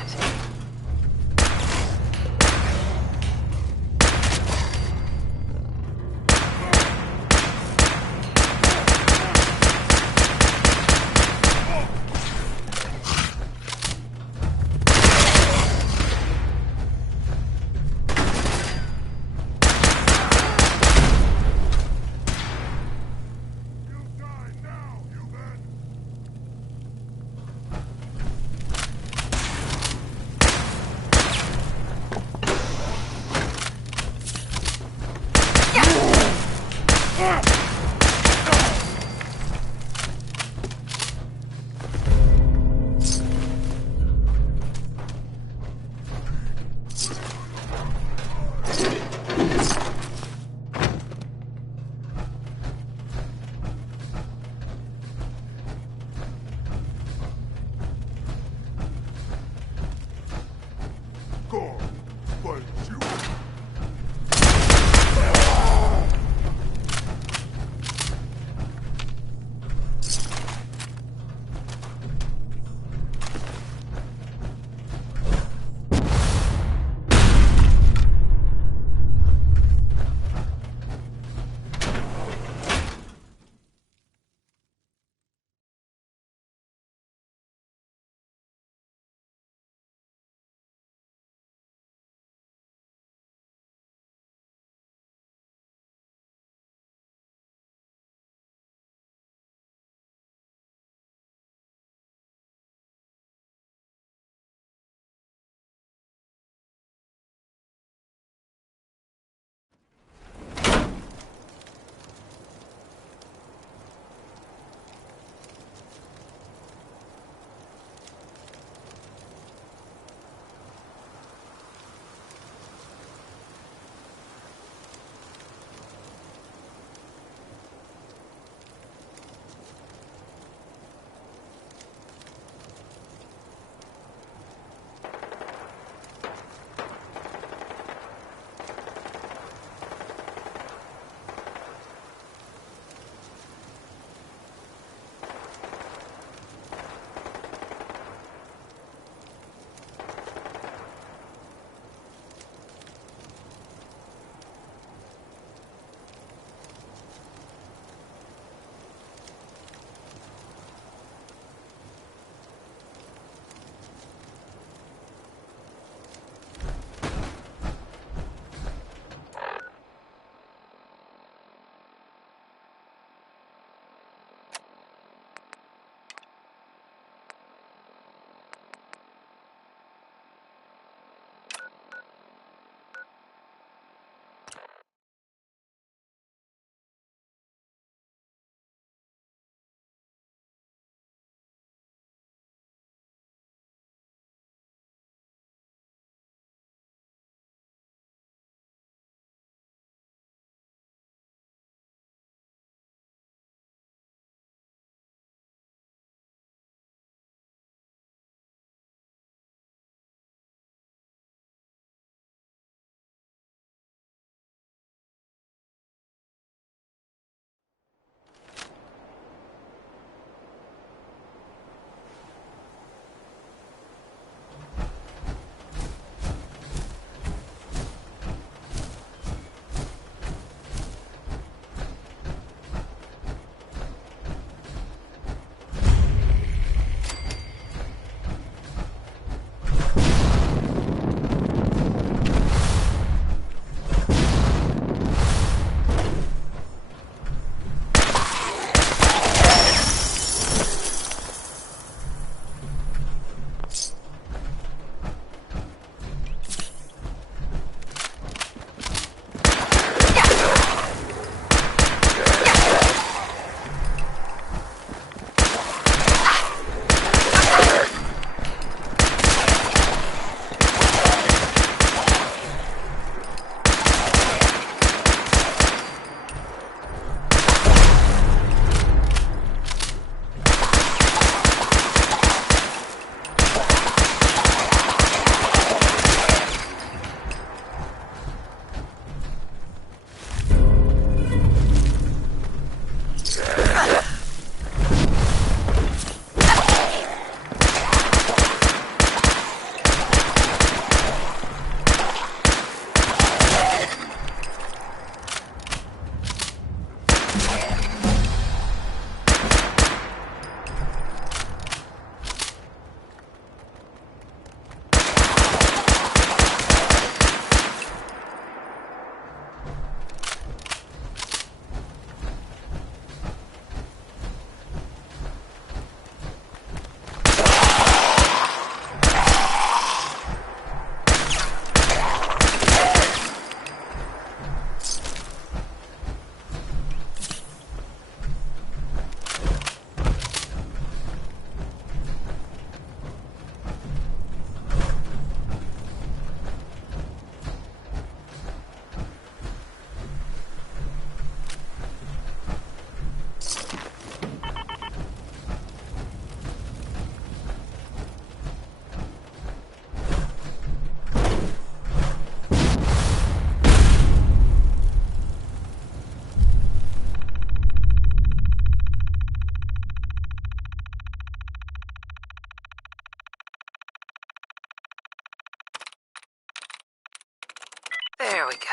There we go.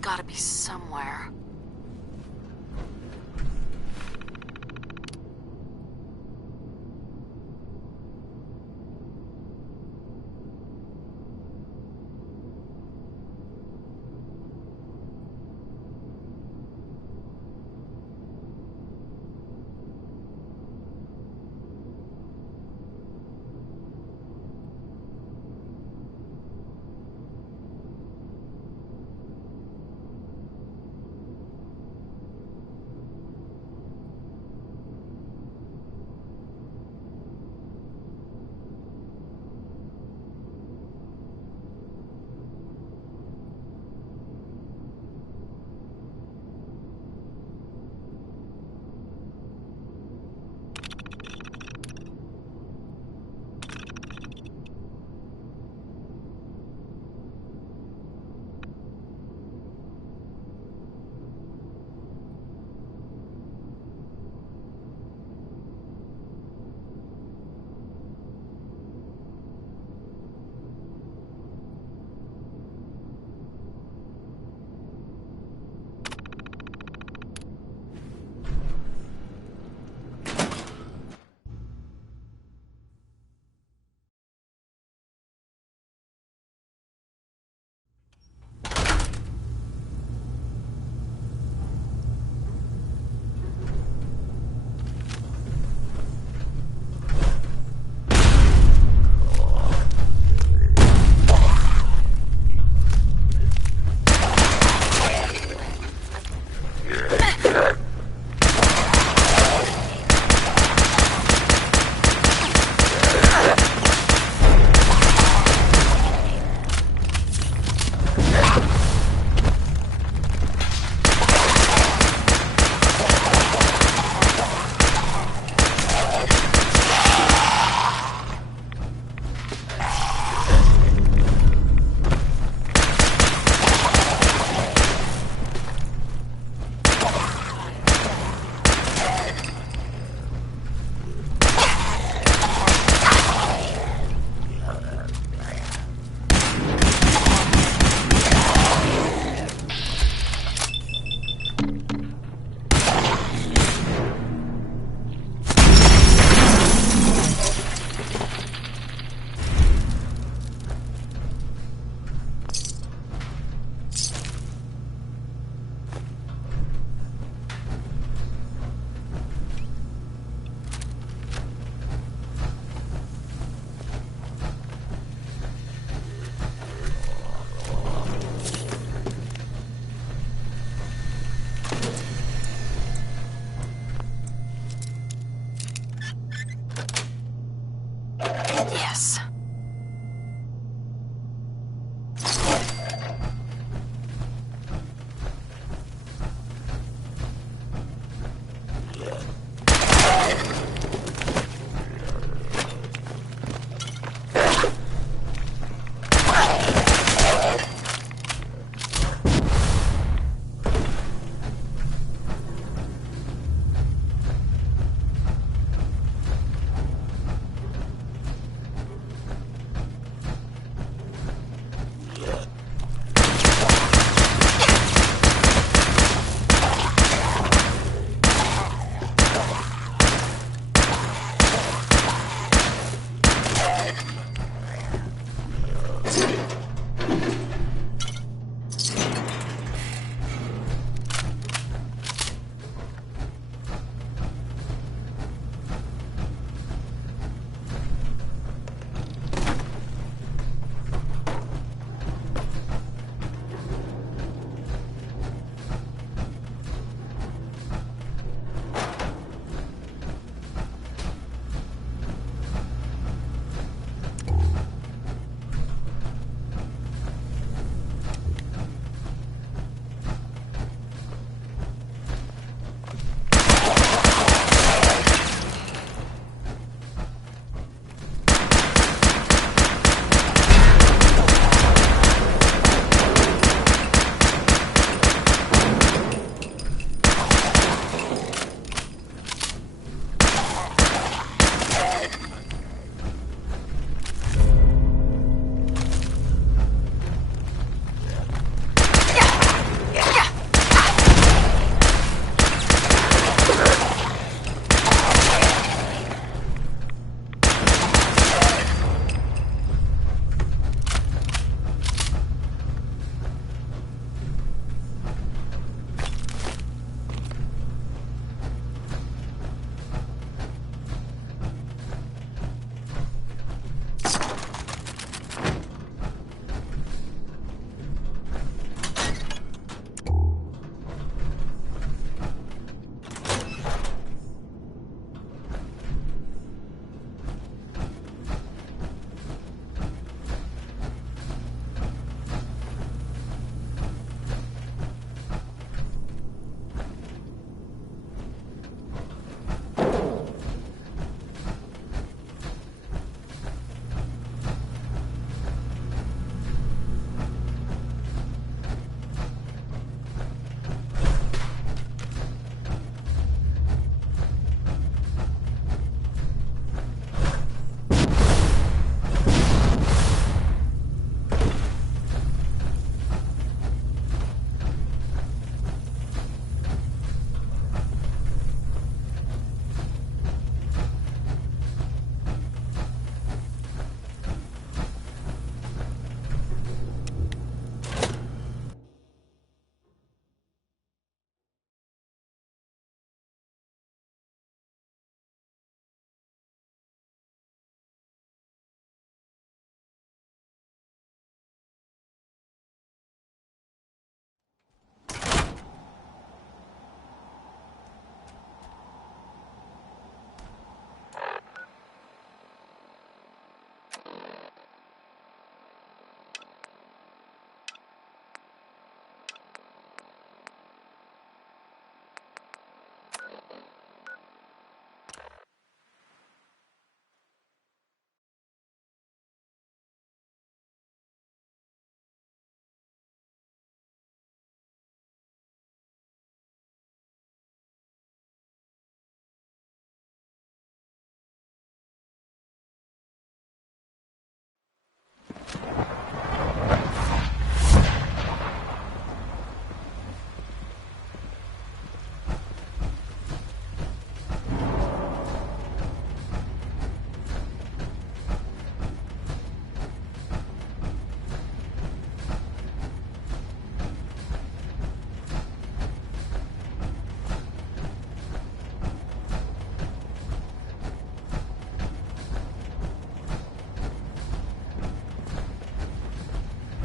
Gotta be somewhere.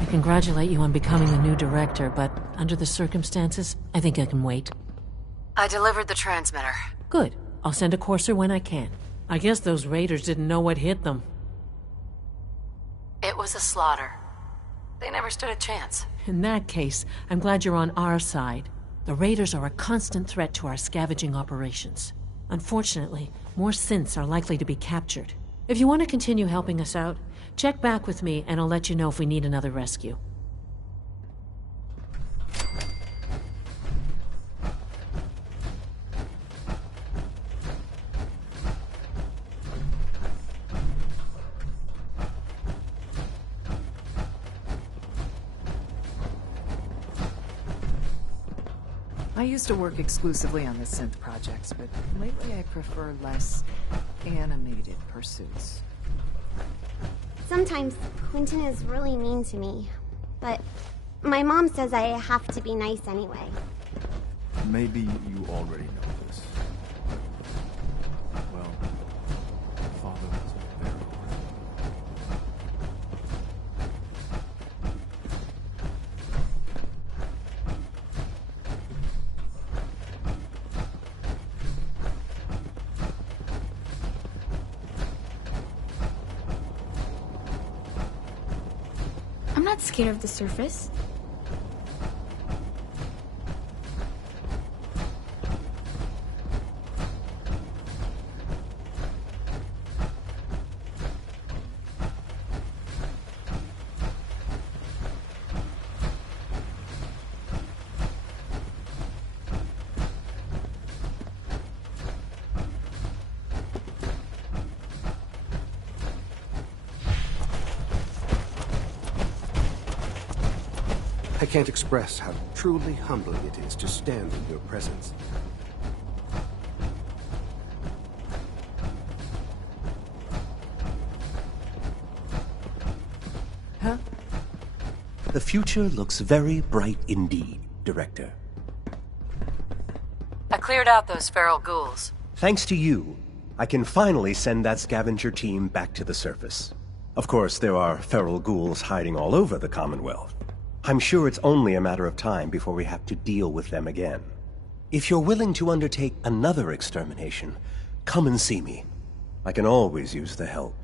congratulate you on becoming the new director, but under the circumstances, I think I can wait. I delivered the transmitter. Good. I'll send a courser when I can. I guess those raiders didn't know what hit them. It was a slaughter. They never stood a chance. In that case, I'm glad you're on our side. The raiders are a constant threat to our scavenging operations. Unfortunately, more synths are likely to be captured. If you want to continue helping us out, check back with me and I'll let you know if we need another rescue. I used to work exclusively on the synth projects, but lately I prefer less animated pursuits. Sometimes Quentin is really mean to me, but my mom says I have to be nice anyway. Maybe you already know this. Well, Father wasn't there already. I'm not scared of the surface. I can't express how truly humbling it is to stand in your presence. Huh? The future looks very bright indeed, Director. I cleared out those feral ghouls. Thanks to you, I can finally send that scavenger team back to the surface. Of course, there are feral ghouls hiding all over the Commonwealth. I'm sure it's only a matter of time before we have to deal with them again. If you're willing to undertake another extermination, come and see me. I can always use the help.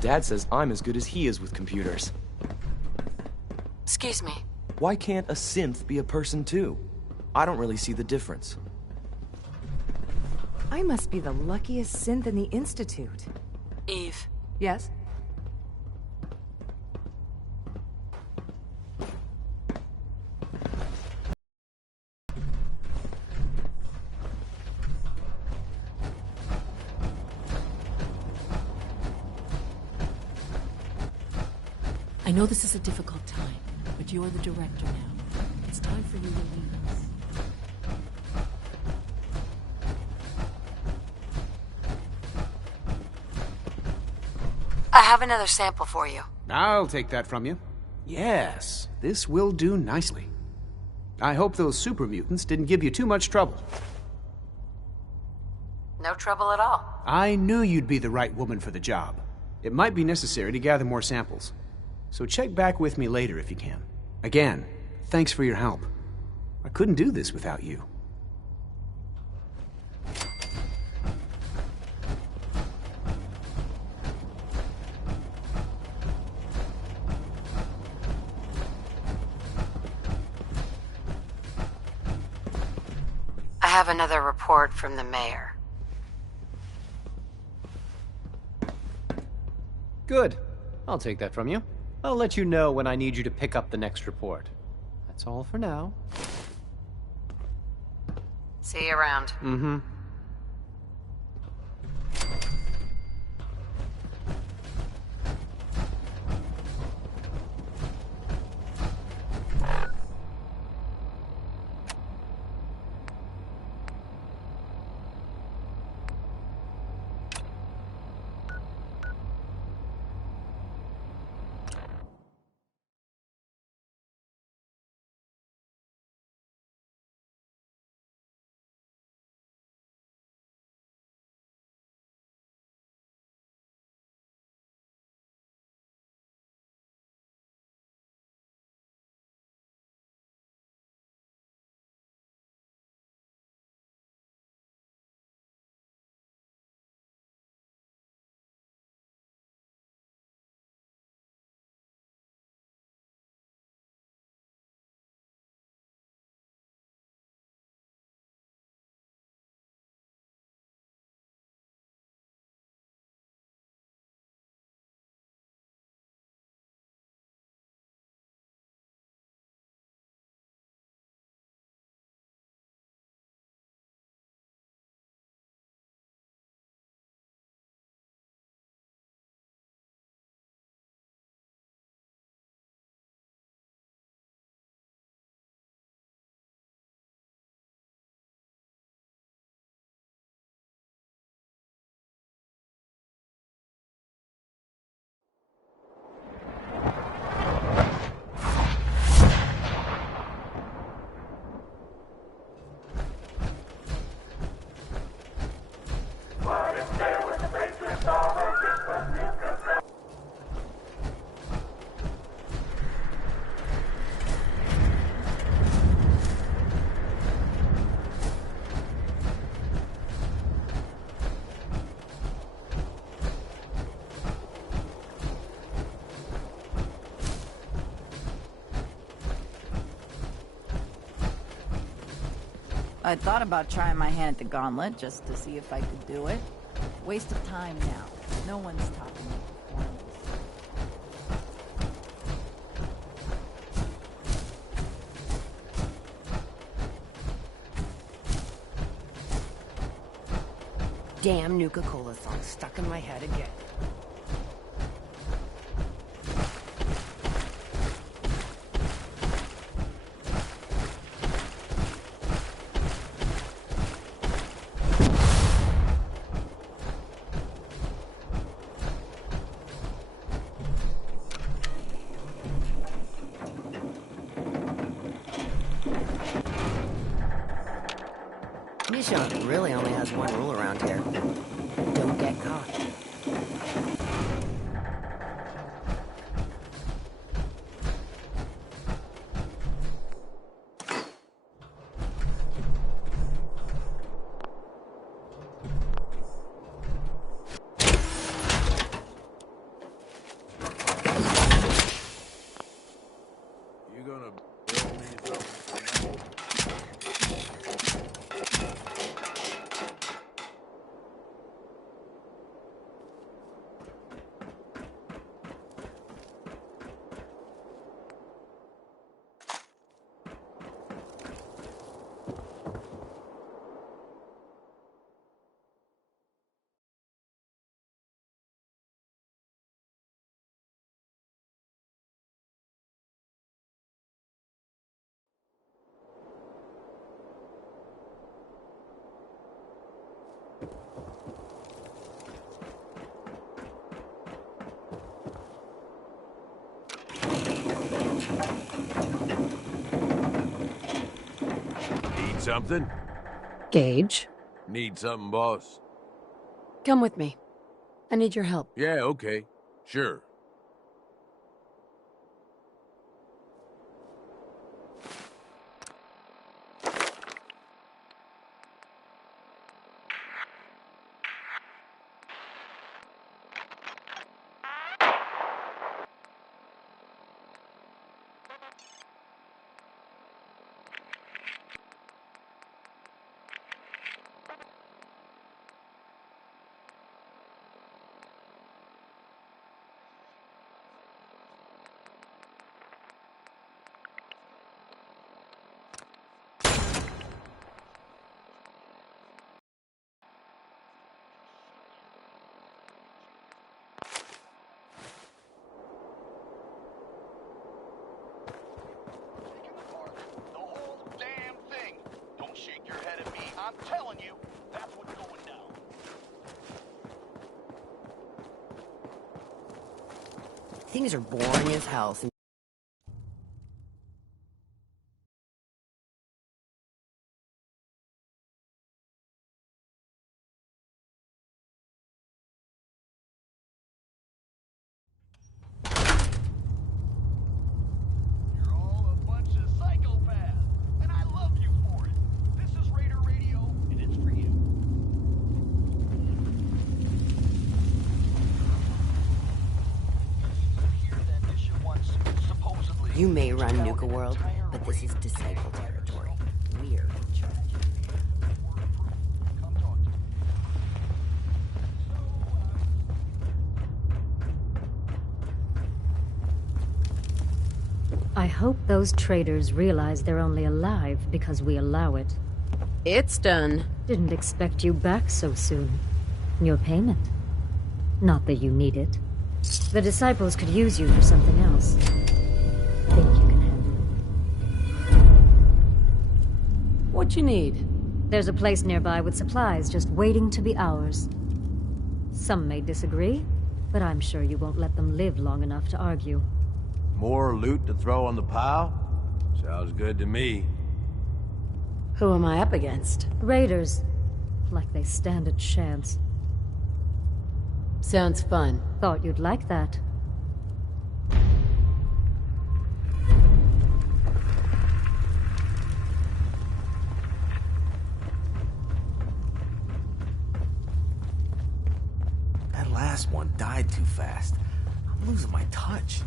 Dad says I'm as good as he is with computers. Excuse me. Why can't a synth be a person too? I don't really see the difference. I must be the luckiest synth in the Institute. Eve. Yes? I know this is a difficult time, but you're the director now. It's time for you to lead us. I have another sample for you. I'll take that from you. Yes, this will do nicely. I hope those super mutants didn't give you too much trouble. No trouble at all. I knew you'd be the right woman for the job. It might be necessary to gather more samples. So check back with me later if you can. Again, thanks for your help. I couldn't do this without you. I have another report from the mayor. Good. I'll take that from you. I'll let you know when I need you to pick up the next report. That's all for now. See you around. Mm-hmm. I thought about trying my hand at the gauntlet just to see if I could do it. Waste of time now. No one's talking about Damn Nuka-Cola song stuck in my head again. Nishon really only has one rule around here. Don't get caught. You gonna build me something? Need something? Gage, Need something, boss? come with me. I need your help. Yeah, okay. Sure. I'm telling you, that's what's going down. Things are boring as hell. You're all a bunch of psychopaths, and I love you for it. This is Raider Radio, and it's for you. You may run Nuka World, but this is Disciple territory. We're in charge. I hope those traitors realize they're only alive because we allow it. It's done. Didn't expect you back so soon. Your payment. Not that you need it. The Disciples could use you for something else. Think you can handle it? What you need? There's a place nearby with supplies just waiting to be ours. Some may disagree, but I'm sure you won't let them live long enough to argue. More loot to throw on the pile? Sounds good to me. Who am I up against? Raiders. Like they stand a chance. Sounds fun. Thought you'd like that. That last one died too fast. I'm losing my touch.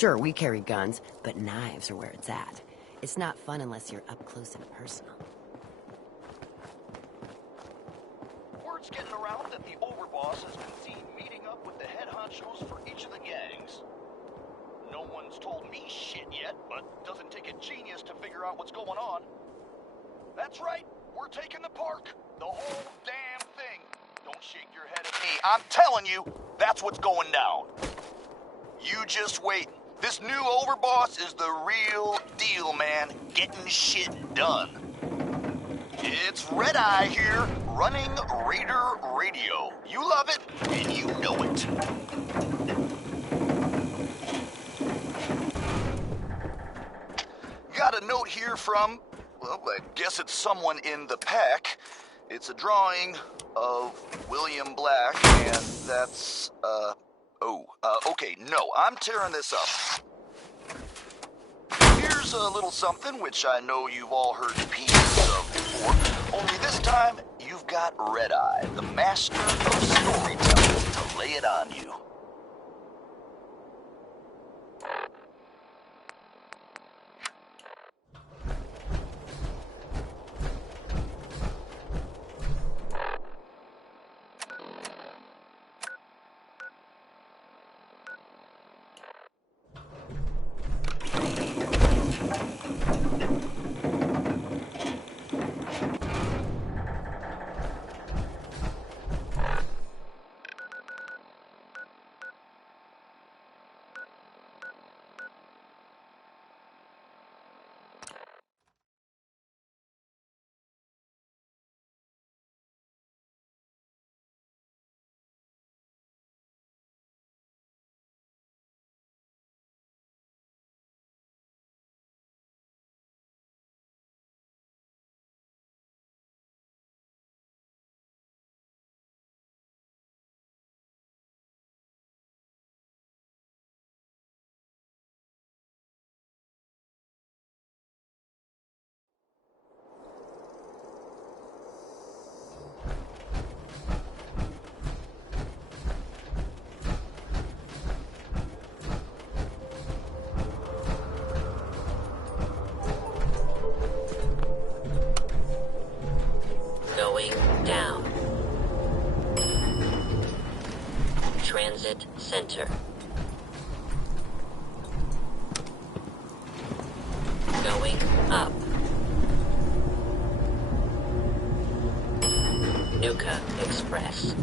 Sure, we carry guns, but knives are where it's at. It's not fun unless you're up close and personal. Word's getting around that the overboss has been seen meeting up with the head honchos for each of the gangs. No one's told me shit yet, but doesn't take a genius to figure out what's going on. That's right, we're taking the park. The whole damn thing. Don't shake your head at me. I'm telling you, that's what's going down. You just wait. This new overboss is the real deal, man. Getting shit done. It's Red Eye here, running Raider Radio. You love it, and you know it. Got a note here from, well, I guess it's someone in the pack. It's a drawing of William Black, and that's, okay, no, I'm tearing this up. Here's a little something which I know you've all heard pieces of before, only this time you've got Red Eye, the master of storytelling, to lay it on you. Down. Transit Center. Going up. Nuka Express.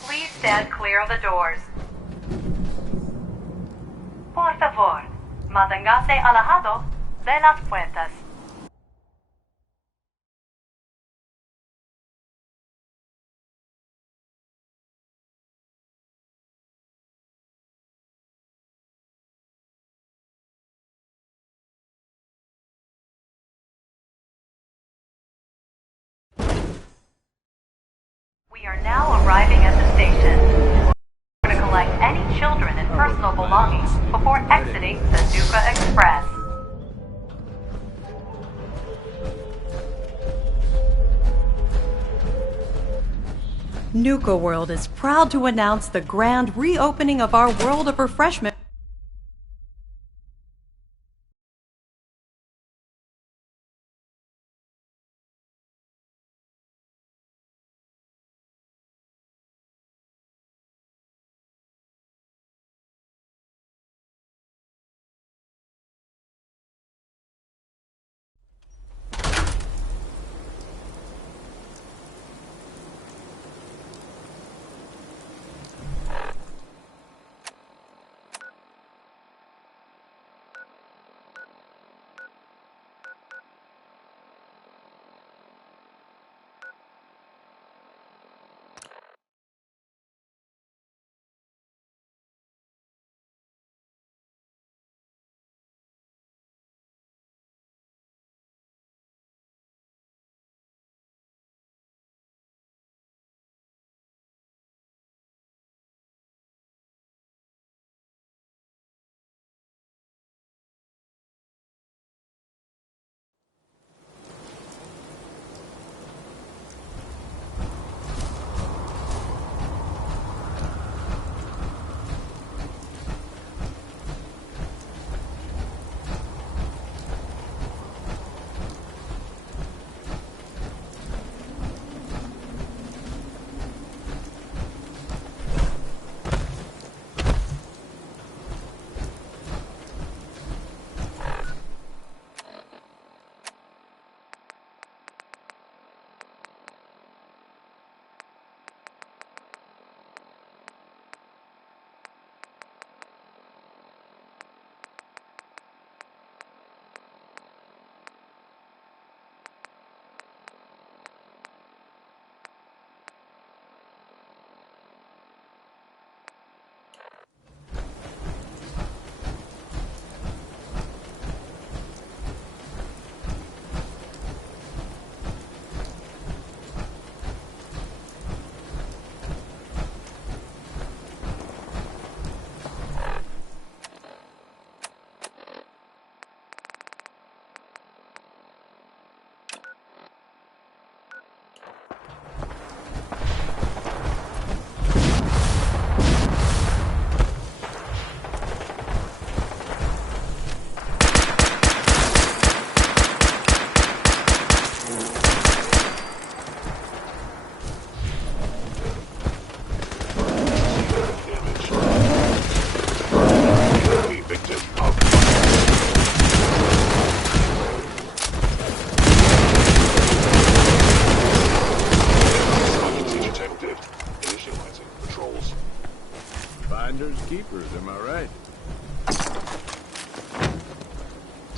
Please stand clear of the doors. Por favor, manténgase alejado de las puertas. We are now arriving at the station. To collect any children and personal belongings before exiting the Nuka Express. Nuka World is proud to announce the grand reopening of our World of Refreshment.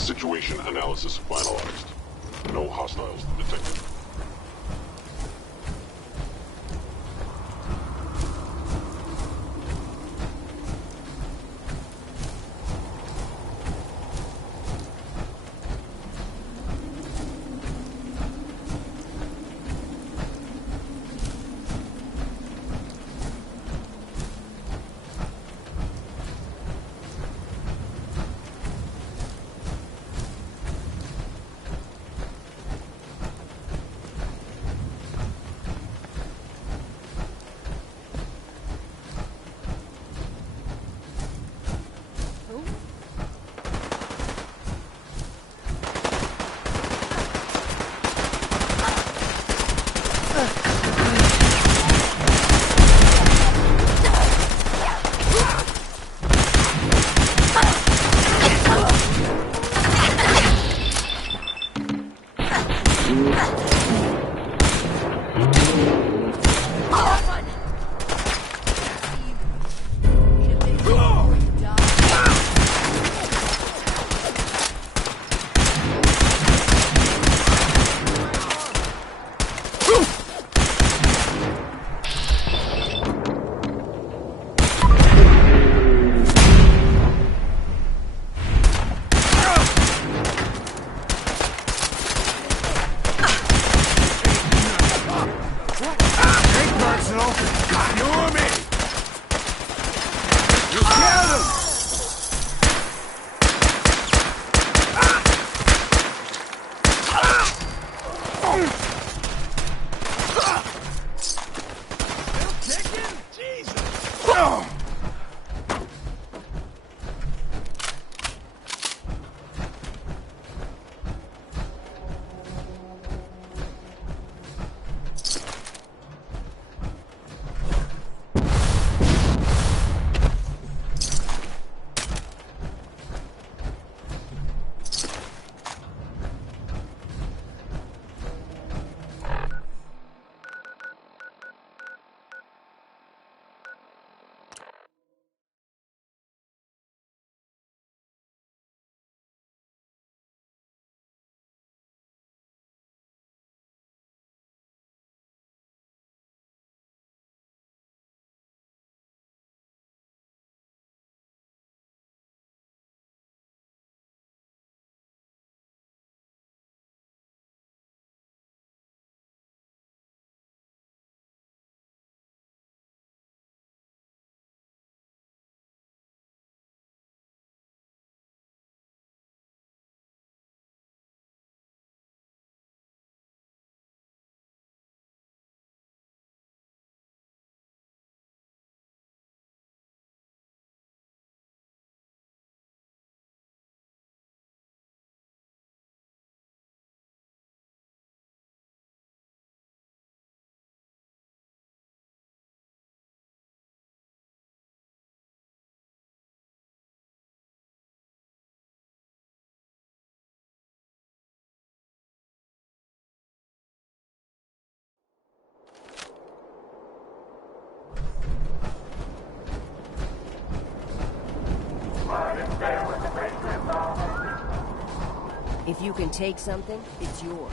Situation analysis finalized. No hostiles detected. If you can take something, it's yours.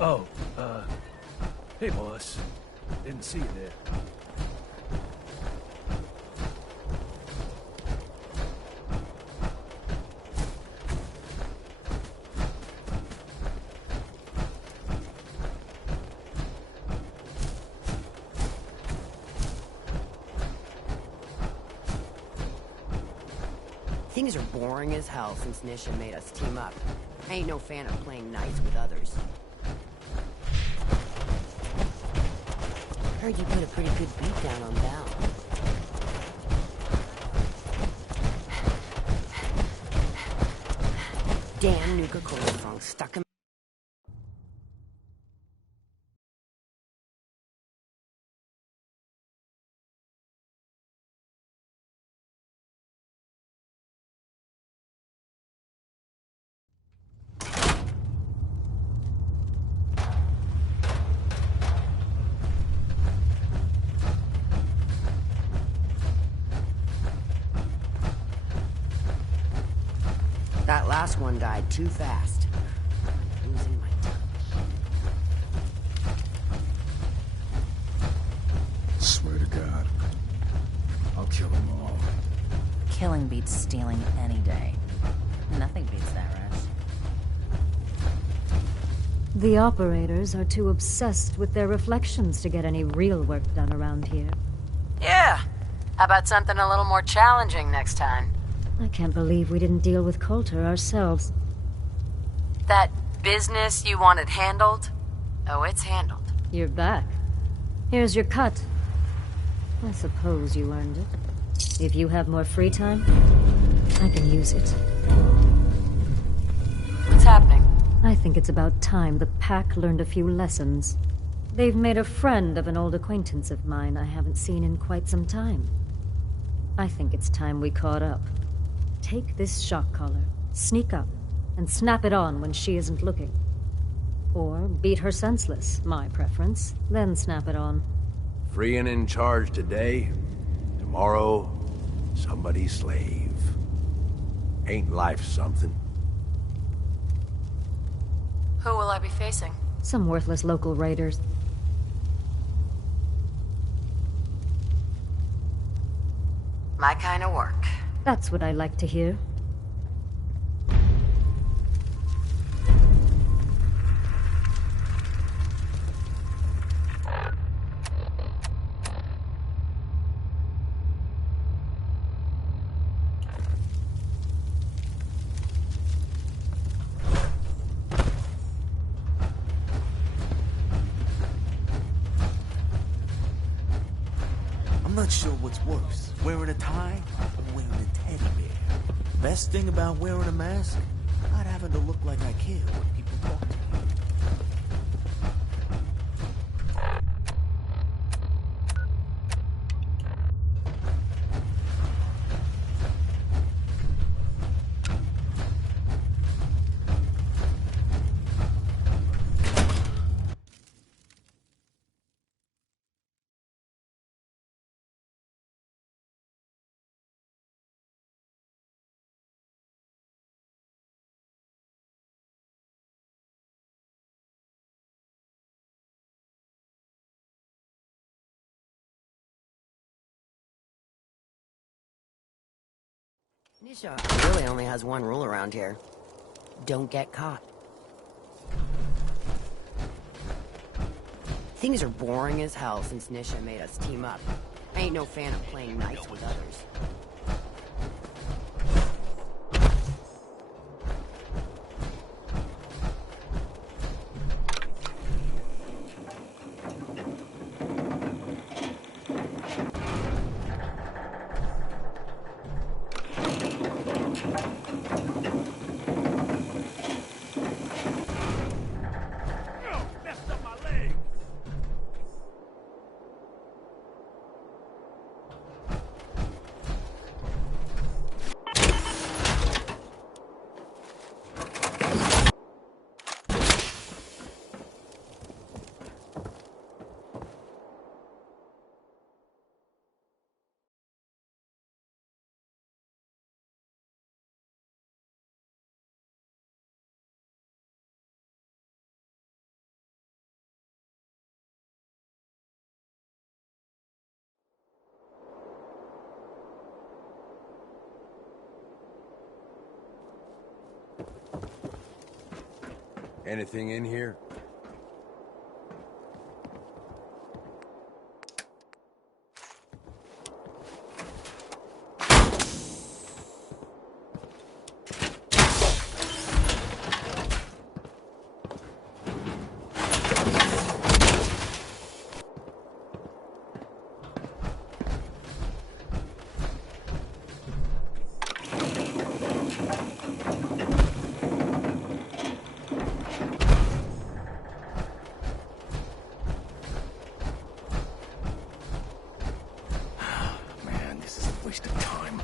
Oh, hey boss. Didn't see you there. Things are boring as hell since Nisha made us team up. I ain't no fan of playing nice with others. Heard you put a pretty good beat down on Val. Damn Nuka Workd stuck him. last one died too fast. Losing my touch. Swear to God, I'll kill them all. Killing beats stealing any day. Nothing beats that rush. The operators are too obsessed with their reflections to get any real work done around here. Yeah. How about something a little more challenging next time? I can't believe we didn't deal with Coulter ourselves. That business you wanted handled? Oh, it's handled. You're back. Here's your cut. I suppose you earned it. If you have more free time, I can use it. What's happening? I think it's about time the Pack learned a few lessons. They've made a friend of an old acquaintance of mine I haven't seen in quite some time. I think it's time we caught up. Take this shock collar, sneak up, and snap it on when she isn't looking. Or beat her senseless, my preference, then snap it on. Free and in charge today, tomorrow, somebody's slave. Ain't life something? Who will I be facing? Some worthless local raiders. My kind of work. That's what I like to hear. I'm not sure what's worse, wearing a tie or wearing a teddy bear. Best thing about wearing a mask, not having to look like I care when people talk to me. Nisha really only has one rule around here. Don't get caught. Things are boring as hell since Nisha made us team up. I ain't no fan of playing nice with others. Anything in here? Waste of time.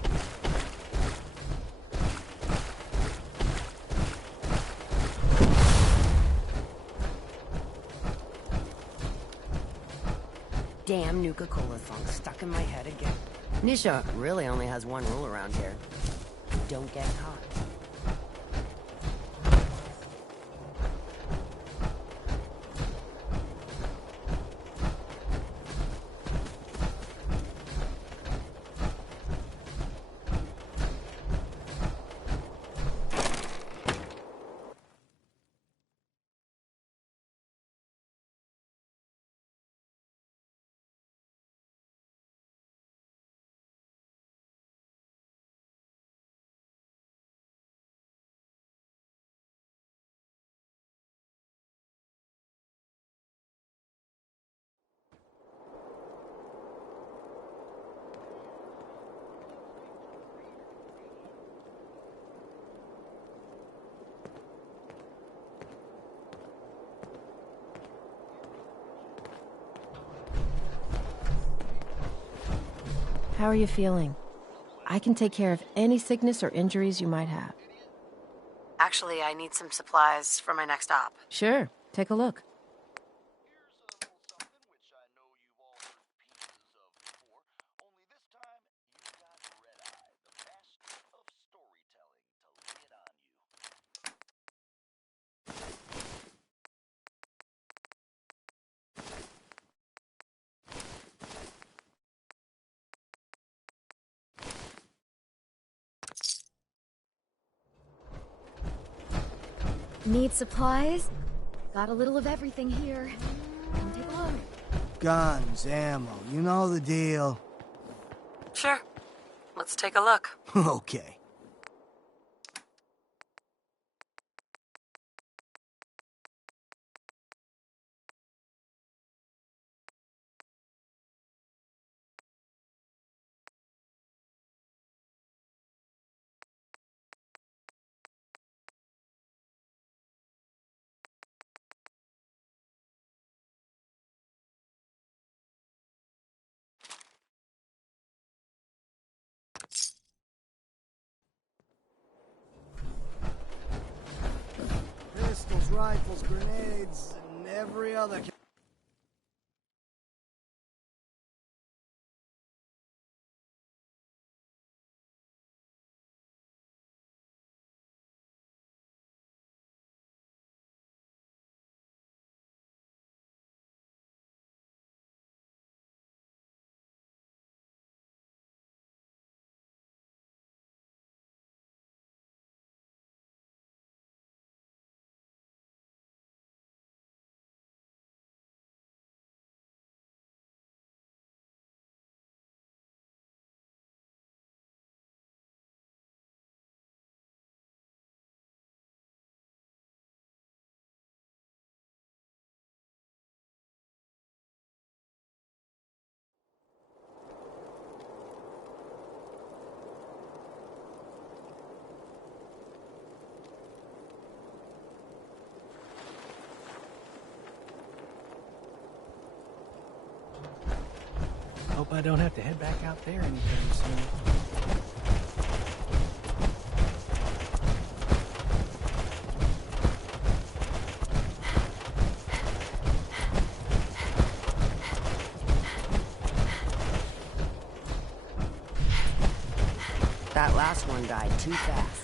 Damn Nuka-Cola song stuck in my head again. Nisha really only has one rule around here. Don't get caught. How are you feeling? I can take care of any sickness or injuries you might have. Actually, I need some supplies for my next op. Sure, take a look. Need supplies? Got a little of everything here. Come take a look. Guns, ammo, you know the deal. Sure. Let's take a look. Okay. Pistols, rifles, grenades, and every other... Hope I don't have to head back out there anytime soon. That last one died too fast.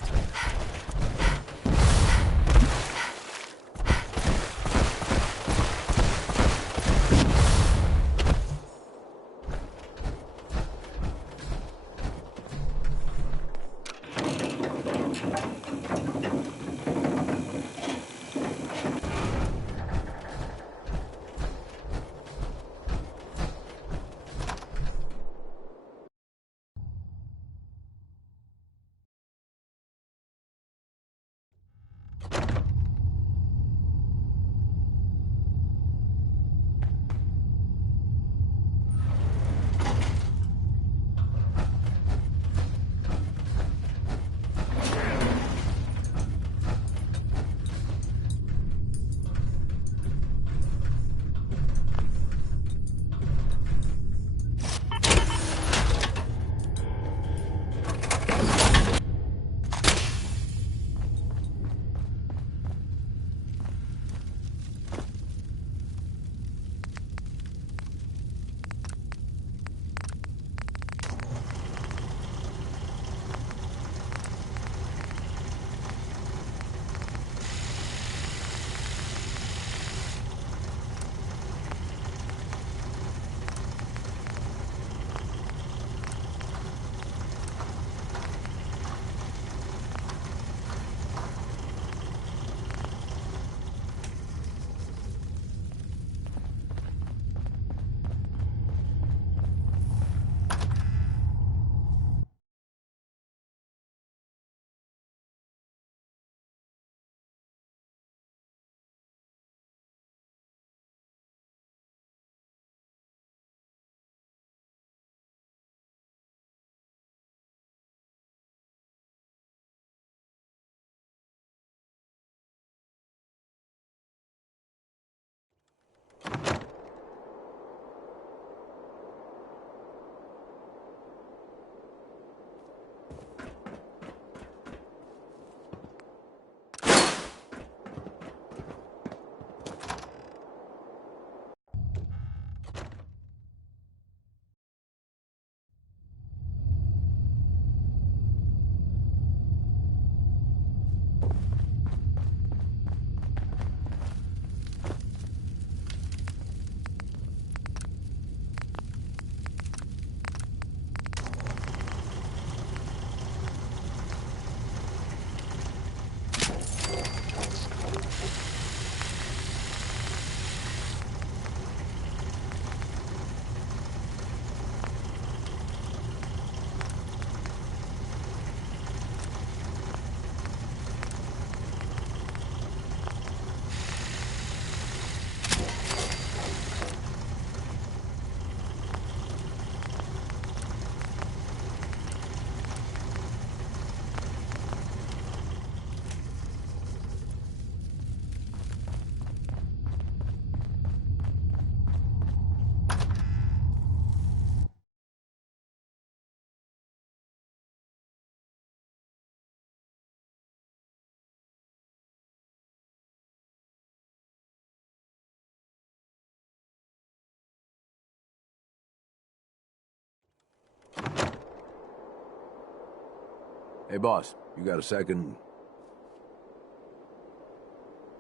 Hey, boss, you got a second?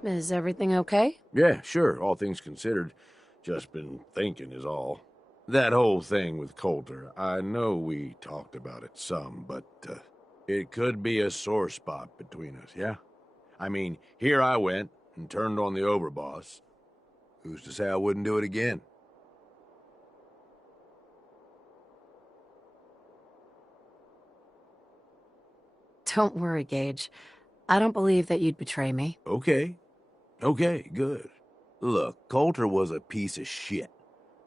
Is everything okay? Yeah, sure, all things considered. Just been thinking is all. That whole thing with Coulter, I know we talked about it some, but it could be a sore spot between us, yeah? I mean, here I went and turned on the overboss. Who's to say I wouldn't do it again? Don't worry, Gage. I don't believe that you'd betray me. Okay, good. Look, Coulter was a piece of shit.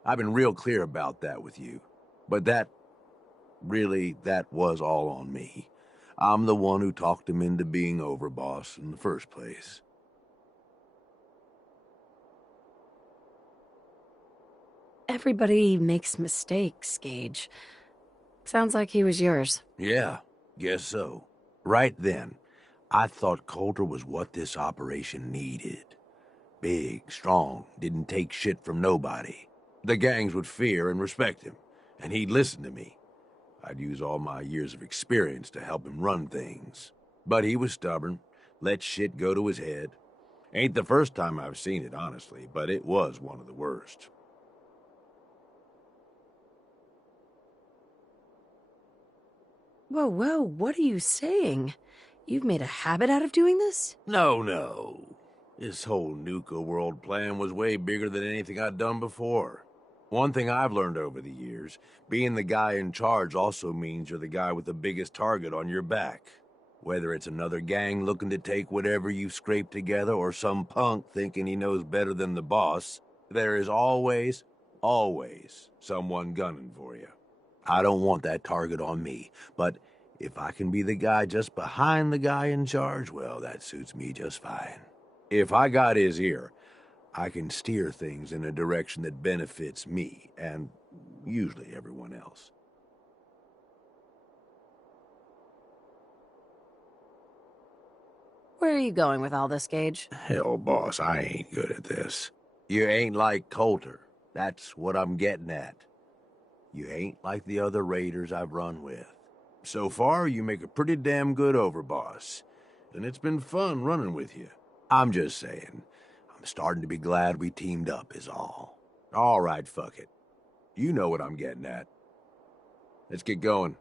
I've been real clear about that with you. But that was all on me. I'm the one who talked him into being overboss in the first place. Everybody makes mistakes, Gage. Sounds like he was yours. Yeah, guess so. Right then, I thought Coulter was what this operation needed. Big, strong, didn't take shit from nobody. The gangs would fear and respect him, and he'd listen to me. I'd use all my years of experience to help him run things. But he was stubborn, let shit go to his head. Ain't the first time I've seen it, honestly, but it was one of the worst. Whoa, what are you saying? You've made a habit out of doing this? No. This whole Nuka World plan was way bigger than anything I'd done before. One thing I've learned over the years, being the guy in charge also means you're the guy with the biggest target on your back. Whether it's another gang looking to take whatever you've scraped together or some punk thinking he knows better than the boss, there is always someone gunning for you. I don't want that target on me, but if I can be the guy just behind the guy in charge, well, that suits me just fine. If I got his ear, I can steer things in a direction that benefits me, and usually everyone else. Where are you going with all this, Gage? Hell, boss, I ain't good at this. You ain't like Coulter. That's what I'm getting at. You ain't like the other raiders I've run with. So far, you make a pretty damn good overboss, and it's been fun running with you. I'm just saying, I'm starting to be glad we teamed up is all. All right, fuck it. You know what I'm getting at. Let's get going.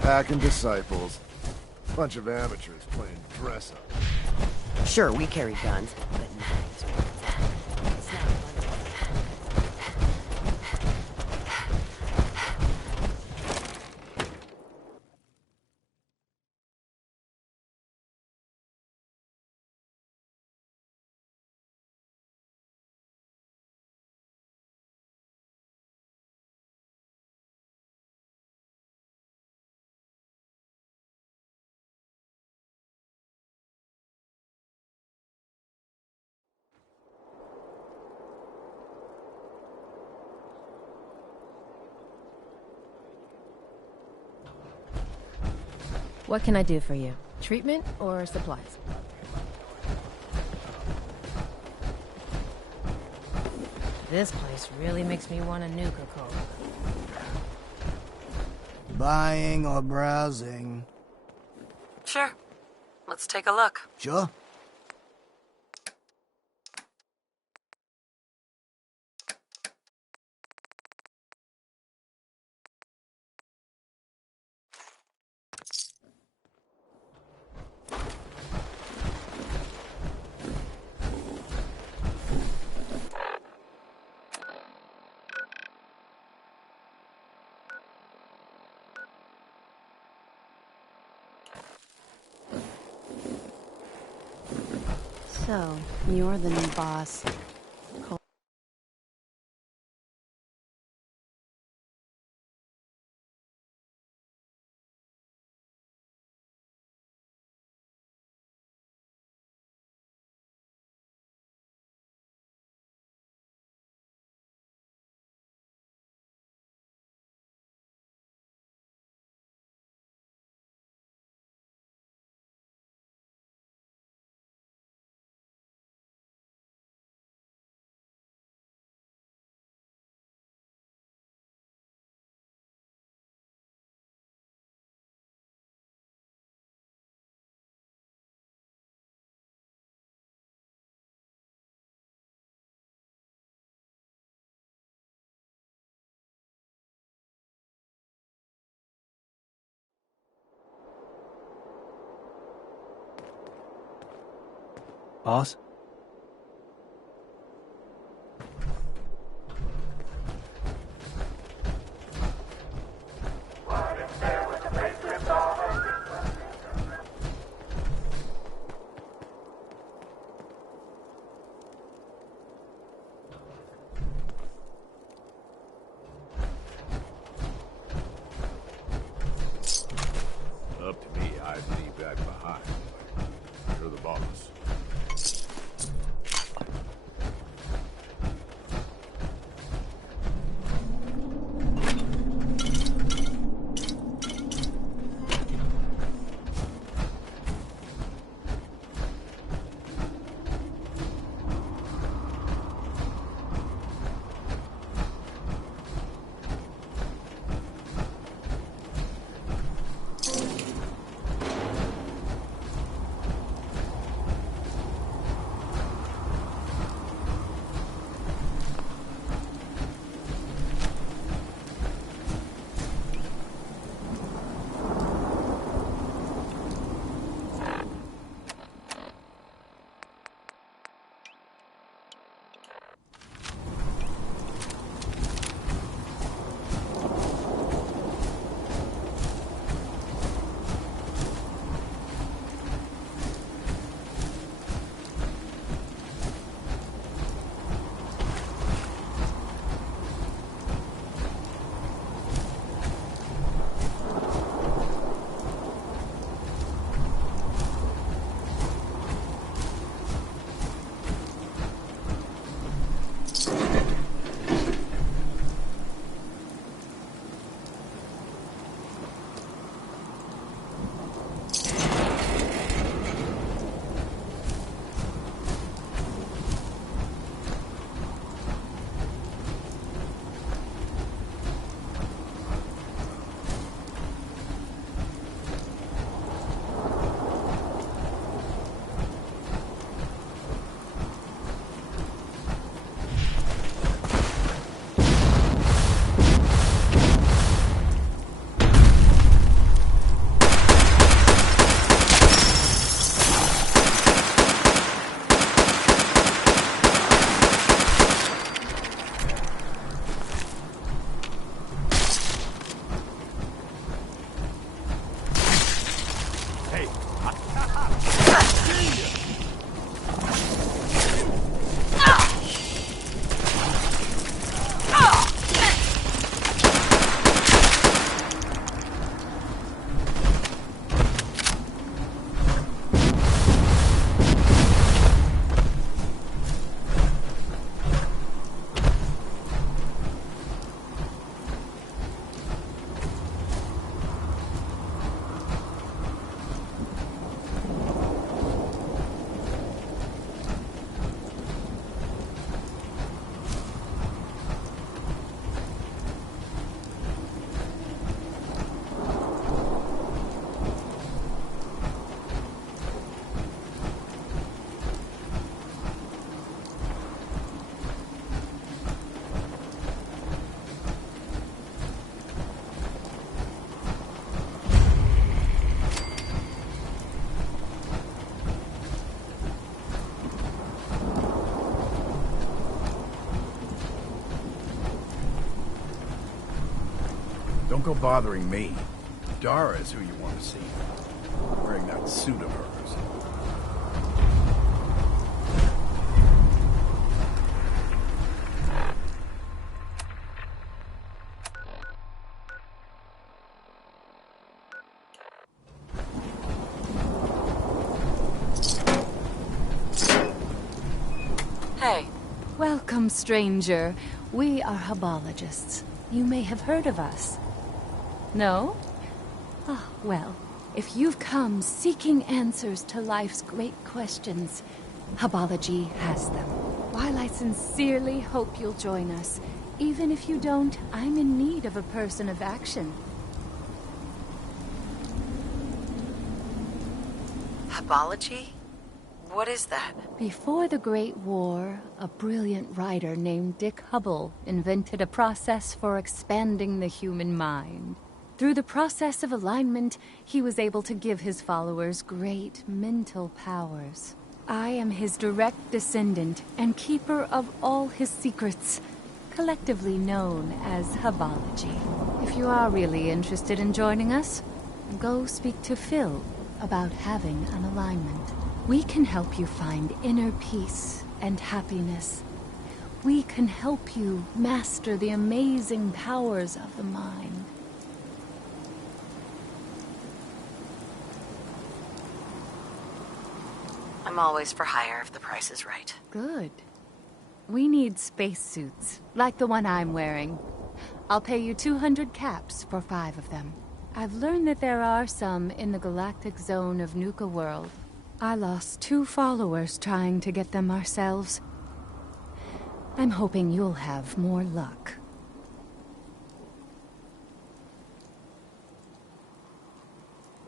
Packing disciples. Bunch of amateurs playing dress up. Sure, we carry guns, but What can I do for you? Treatment or supplies? This place really makes me want a Nuka Cola. Buying or browsing? Sure. Let's take a look. Sure. So, you're the new boss. Cool. Boss? Up to me, I'd leave that behind. You're the boss. Don't go bothering me. Dara is who you want to see. Wearing that suit of hers. Hey. Welcome, stranger. We are Hubologists. You may have heard of us. No? Ah, well, if you've come seeking answers to life's great questions, Hubology has them. While I sincerely hope you'll join us, even if you don't, I'm in need of a person of action. Hubology? What is that? Before the Great War, a brilliant writer named Dick Hubble invented a process for expanding the human mind. Through the process of alignment, he was able to give his followers great mental powers. I am his direct descendant and keeper of all his secrets, collectively known as Hubology. If you are really interested in joining us, go speak to Phil about having an alignment. We can help you find inner peace and happiness. We can help you master the amazing powers of the mind. I'm always for hire if the price is right. Good. We need spacesuits, like the one I'm wearing. I'll pay you 200 caps for 5 of them. I've learned that there are some in the galactic zone of Nuka World. I lost 2 followers trying to get them ourselves. I'm hoping you'll have more luck.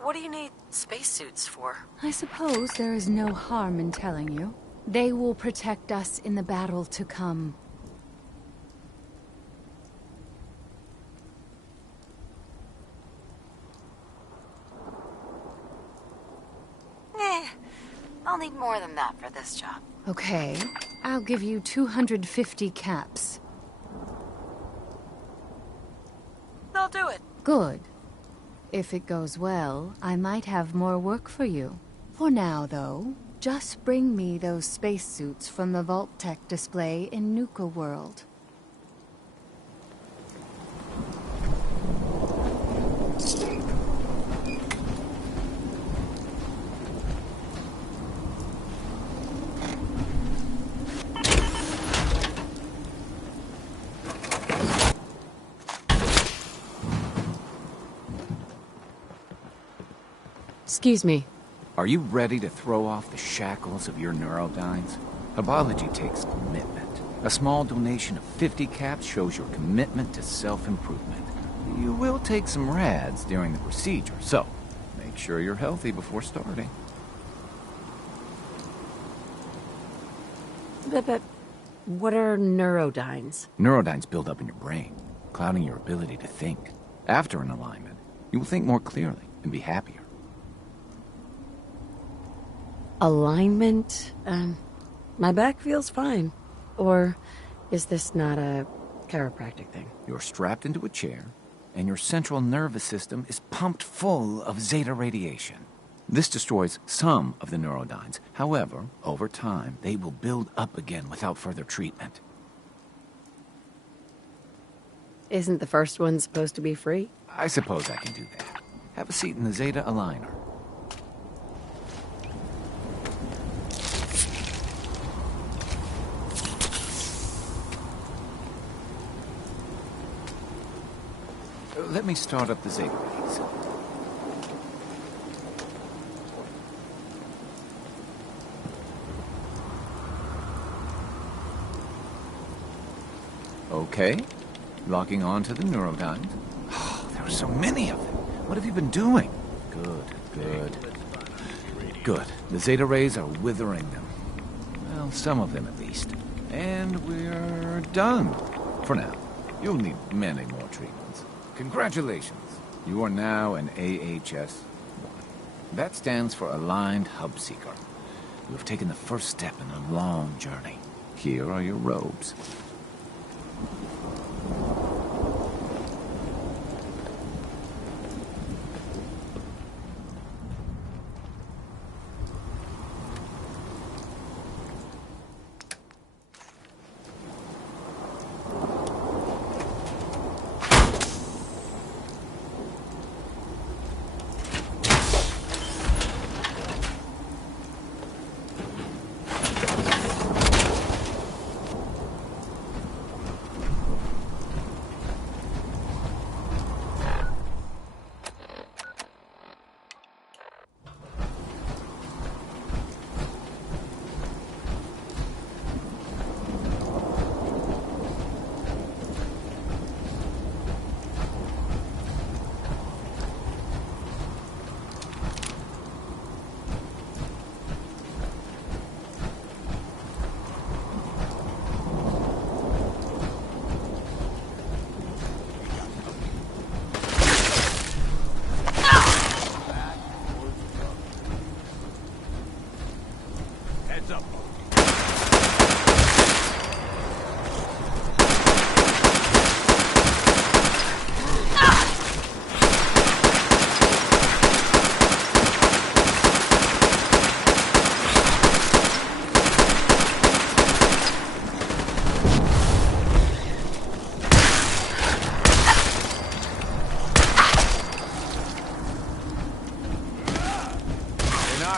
What do you need spacesuits for? I suppose there is no harm in telling you. They will protect us in the battle to come. I'll need more than that for this job. Okay, I'll give you 250 caps. They'll do it. Good. If it goes well, I might have more work for you. For now, though, just bring me those spacesuits from the Vault Tech display in Nuka World. Excuse me. Are you ready to throw off the shackles of your neurodynes? Hubology takes commitment. A small donation of 50 caps shows your commitment to self-improvement. You will take some rads during the procedure, so make sure you're healthy before starting. But what are neurodynes? Neurodynes build up in your brain, clouding your ability to think. After an alignment, you will think more clearly and be happier. Alignment? My back feels fine. Or is this not a chiropractic thing? You're strapped into a chair, and your central nervous system is pumped full of zeta radiation. This destroys some of the neurodynes. However, over time, they will build up again without further treatment. Isn't the first one supposed to be free? I suppose I can do that. Have a seat in the Zeta Aligner. Let me start up the Zeta rays. Okay. Locking on to the neurodynes. Oh, there are so many of them. What have you been doing? Good. Good. The Zeta rays are withering them. Well, some of them at least. And we're done. For now. You'll need many more treatments. Congratulations. You are now an AHS-1. That stands for Aligned Hub Seeker. You have taken the first step in a long journey. Here are your robes.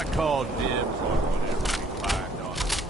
I call dibs on whatever we find on it.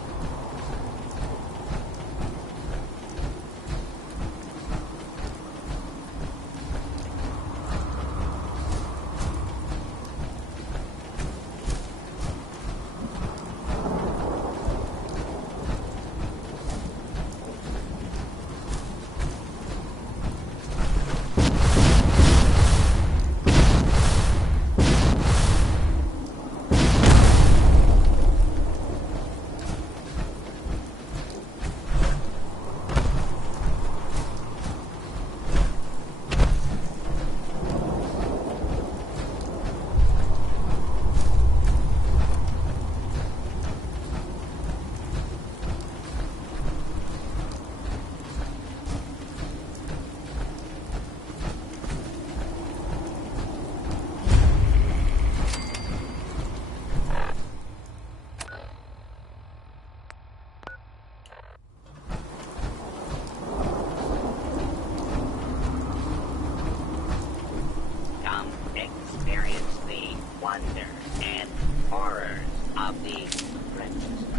Come experience the wonder and horrors of the Register.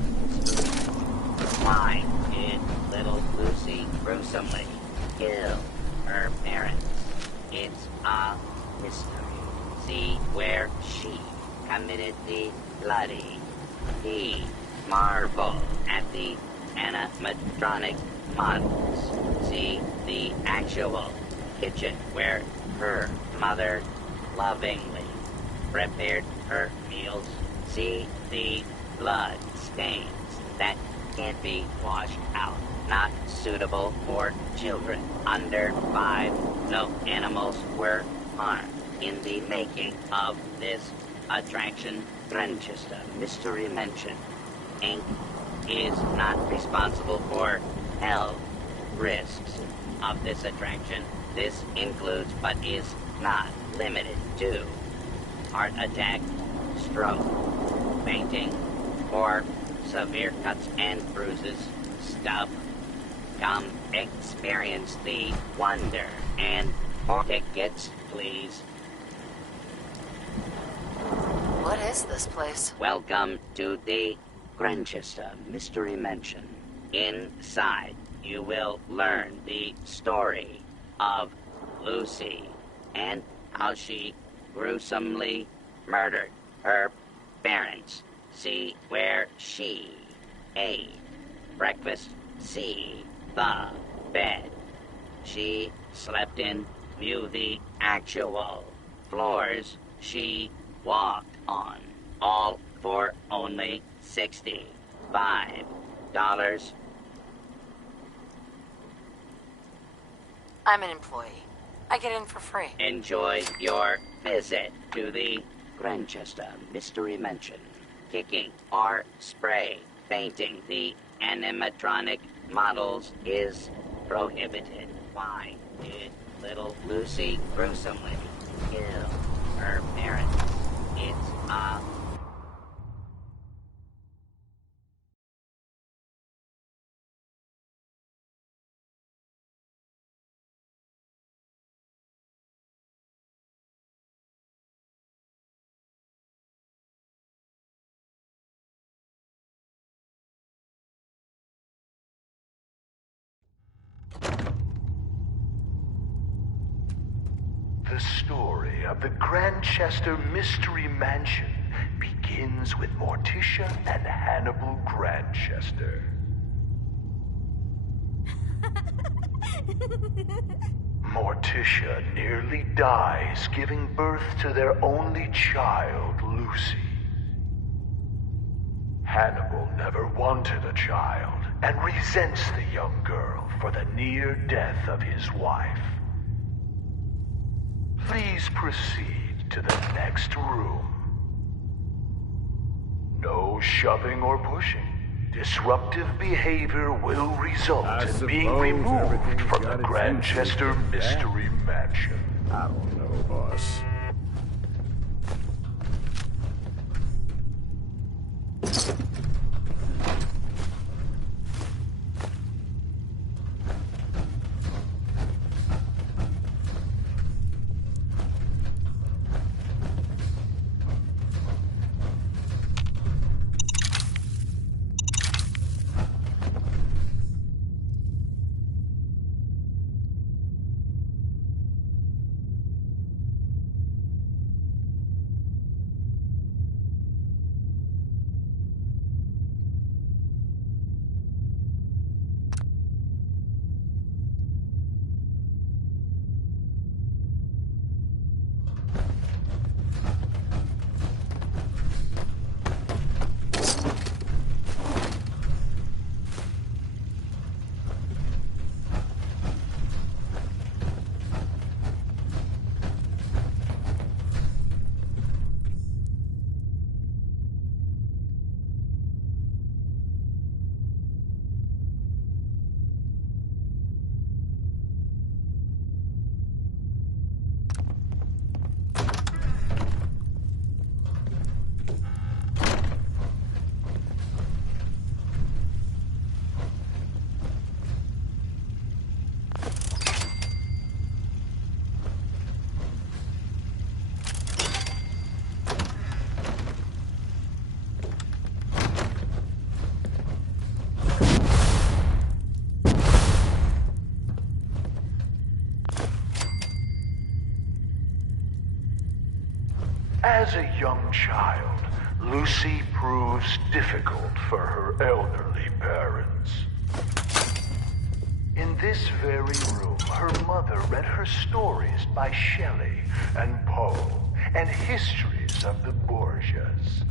Why did little Lucy gruesomely kill her parents? It's a mystery. See where she committed the bloody. He marvel at the animatronic models. See the actual kitchen where her mother lovingly prepared her meals. See the blood stains that can't be washed out. Not suitable for children under 5. No animals were harmed in the making of this attraction. Grandchester Mystery Mansion Inc. is not responsible for health risks of this attraction. This includes, but is not limited to, heart attack, stroke, fainting, or severe cuts and bruises. Stop. Come experience the wonder and tickets, please. What is this place? Welcome to the Grandchester Mystery Mansion. Inside, you will learn the story of Lucy and how she gruesomely murdered her parents. See where she ate breakfast. See the bed she slept in. View the actual floors she walked on. All for only $65. I'm an employee. I get in for free. Enjoy your visit to the Grandchester Mystery Mansion. Kicking or spray painting the animatronic models is prohibited. Why did little Lucy gruesomely kill her parents? It's a The story of the Grandchester Mystery Mansion begins with Morticia and Hannibal Grandchester. Morticia nearly dies giving birth to their only child, Lucy. Hannibal never wanted a child and resents the young girl for the near death of his wife. Please proceed to the next room. No shoving or pushing. Disruptive behavior will result in being removed from the Grandchester Mystery Mansion. I don't know, boss. As a young child, Lucy proves difficult for her elderly parents. In this very room, her mother read her stories by Shelley and Poe and histories of the Borgias.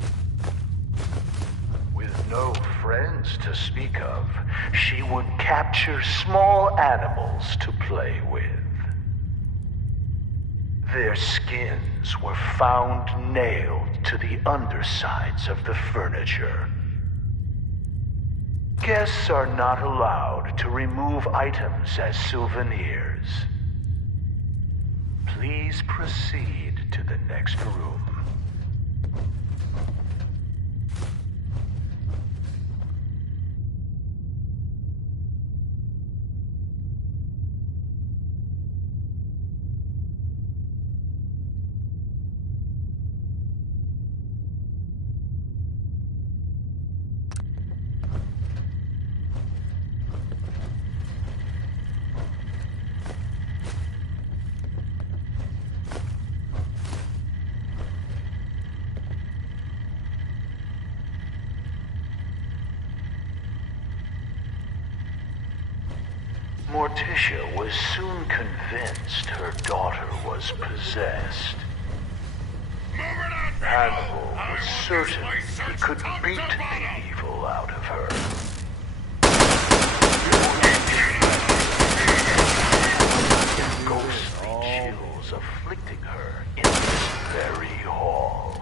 With no friends to speak of, she would capture small animals to play with. Their skins were found nailed to the undersides of the furniture. Guests are not allowed to remove items as souvenirs. Please proceed to the next room. Morticia was soon convinced her daughter was possessed. Hannibal was certain he could beat the evil out of her. Ghostly chills afflicting her in this very hall.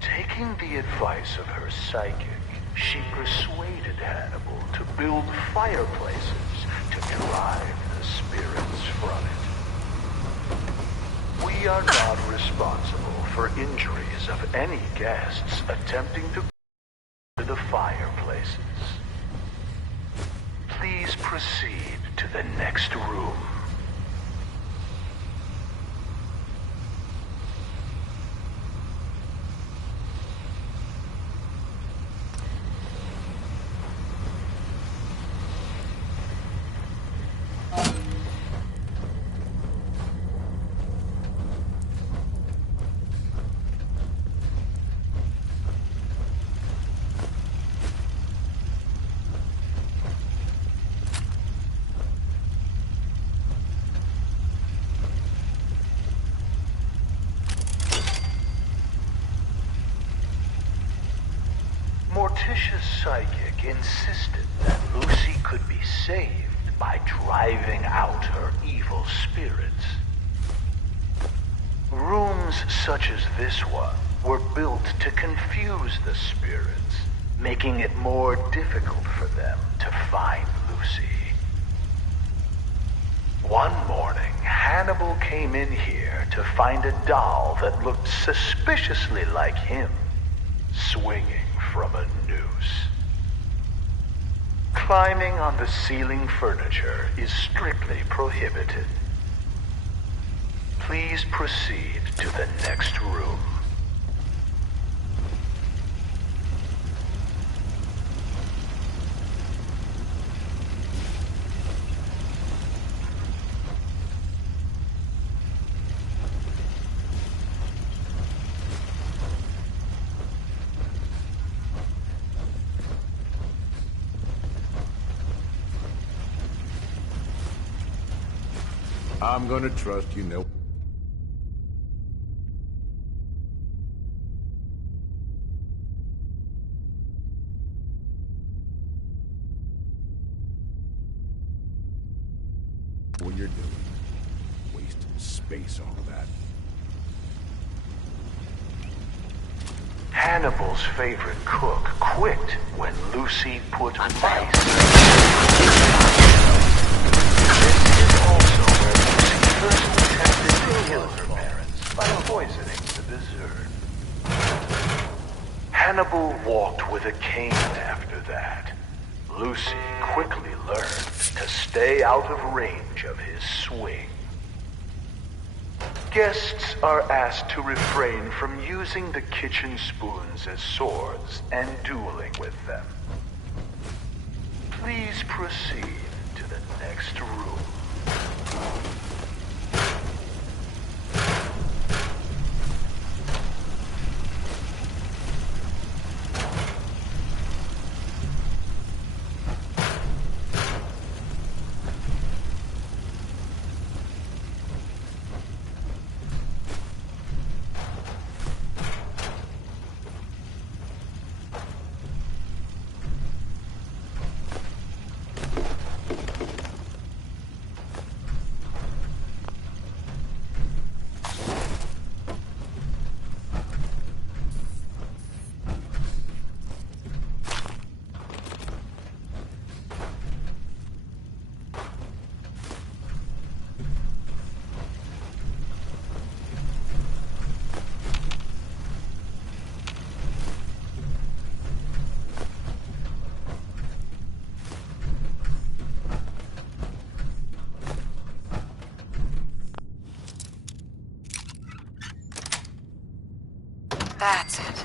Taking the advice of her psychic, she persuaded Hannibal to build fireplaces to drive the spirits from it. We are not responsible for injuries of any guests attempting to go to the fireplaces. Please proceed to the next room. Morticia's psychic insisted that Lucy could be saved by driving out her evil spirits. Rooms such as this one were built to confuse the spirits, making it more difficult for them to find Lucy. One morning, Hannibal came in here to find a doll that looked suspiciously like him, swinging from a noose. Climbing on the ceiling furniture is strictly prohibited. Please proceed to the next room. I'm gonna trust you, no. What you're doing. Wasting space, all that. Hannibal's favorite cook quit when Lucy put mice. This is also where Lucy first attempted to kill her parents by poisoning the dessert. Hannibal walked with a cane after that. Lucy quickly learned to stay out of range of his swing. Guests are asked to refrain from using the kitchen spoons as swords and dueling with them. Please proceed to the next room. That's it.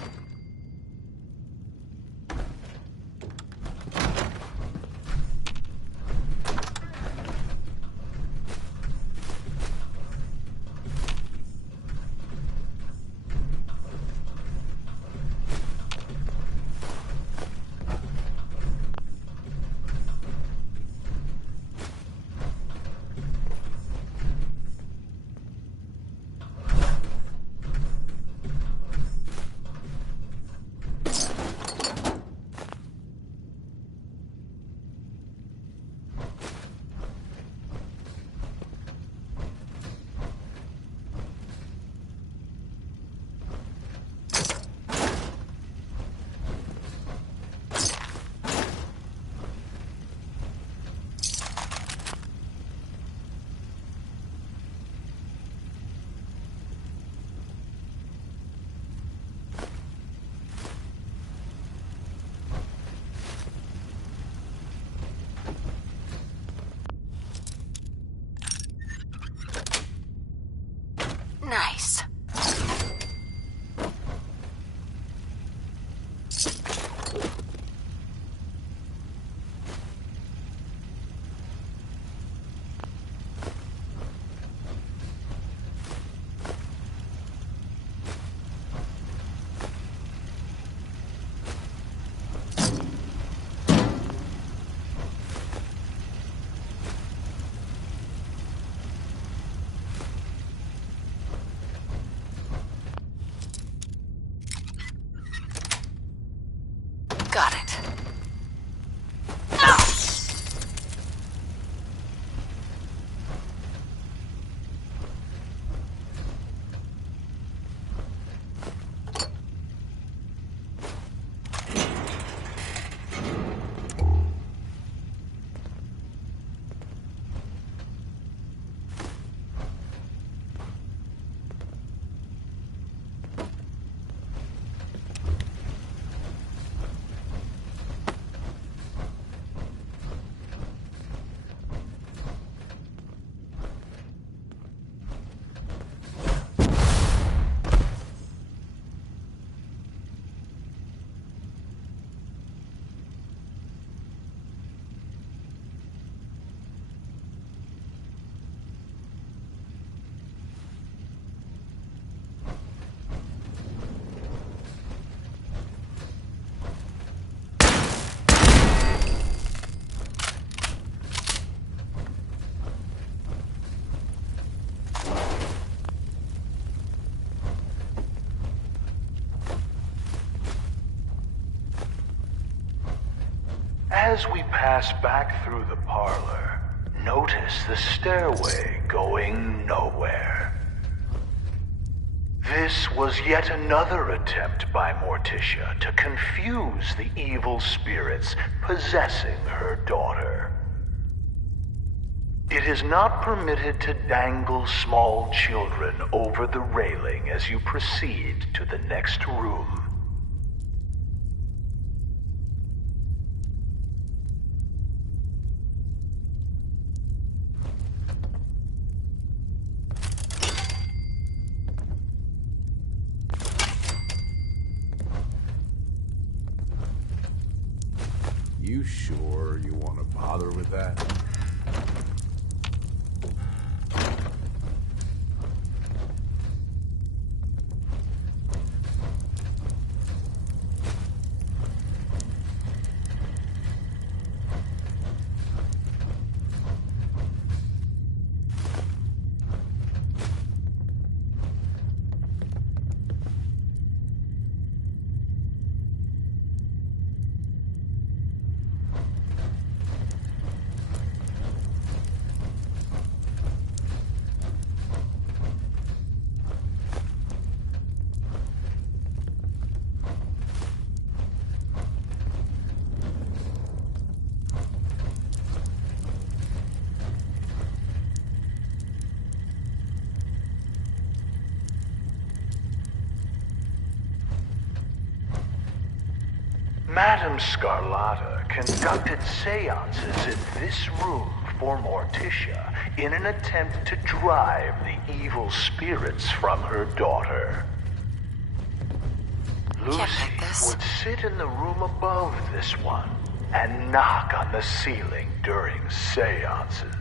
Nice. Got it. As we pass back through the parlor, notice the stairway going nowhere. This was yet another attempt by Morticia to confuse the evil spirits possessing her daughter. It is not permitted to dangle small children over the railing as you proceed to the next room. You sure you want to bother with that? Madame Scarlata conducted seances in this room for Morticia in an attempt to drive the evil spirits from her daughter. Lucy would sit in the room above this one and knock on the ceiling during seances.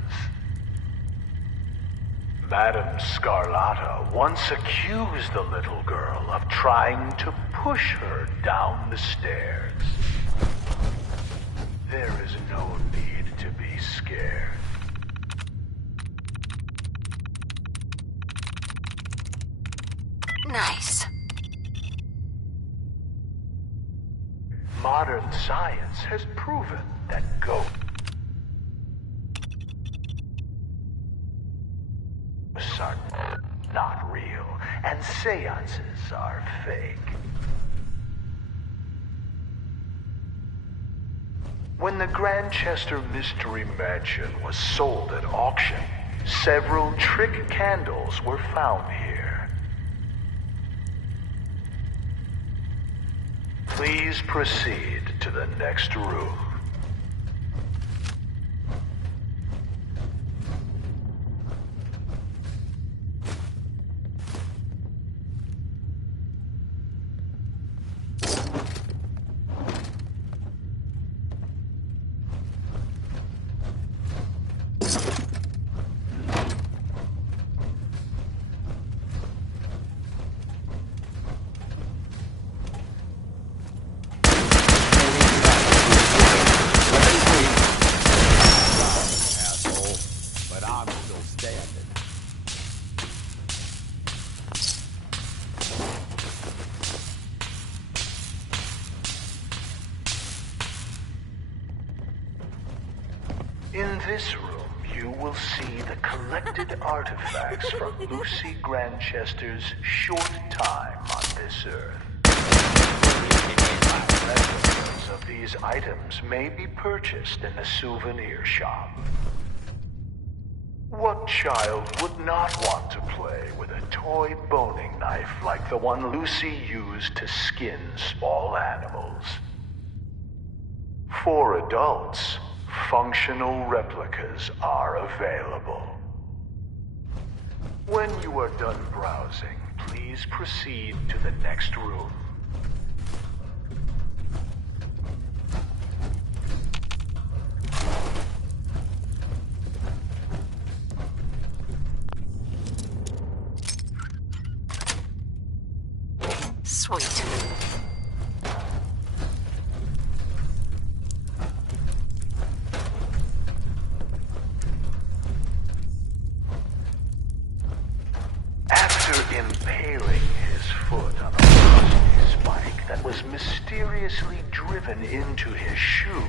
Madame Scarlata once accused the little girl of trying to push her down the stairs. There is no need to be scared. Nice. Modern science has proven that ghosts are not real, and seances are fake. When the Grandchester Mystery Mansion was sold at auction, several trick candles were found here. Please proceed to the next room. In this room, you will see the collected artifacts from Lucy Grandchester's short time on this earth. Replicas of these items may be purchased in the souvenir shop. What child would not want to play with a toy boning knife like the one Lucy used to skin small animals? For adults, functional replicas are available. When you are done browsing, please proceed to the next room. Sweet. After impaling his foot on a rusty spike that was mysteriously driven into his shoe,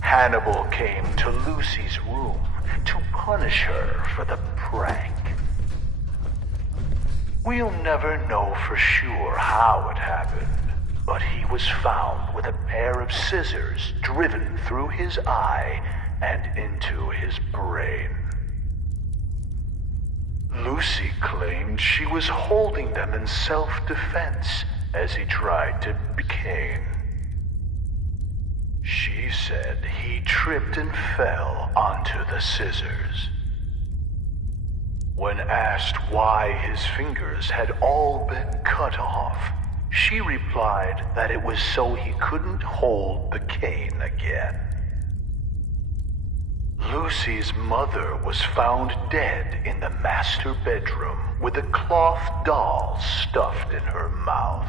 Hannibal came to Lucy's room to punish her for the prank. We'll never know for sure how it happened, but he was found with a pair of scissors driven through his eye and into his brain. Lucy claimed she was holding them in self-defense as he tried to be Cain. She said he tripped and fell onto the scissors. When asked why his fingers had all been cut off, she replied that it was so he couldn't hold the cane again. Lucy's mother was found dead in the master bedroom with a cloth doll stuffed in her mouth.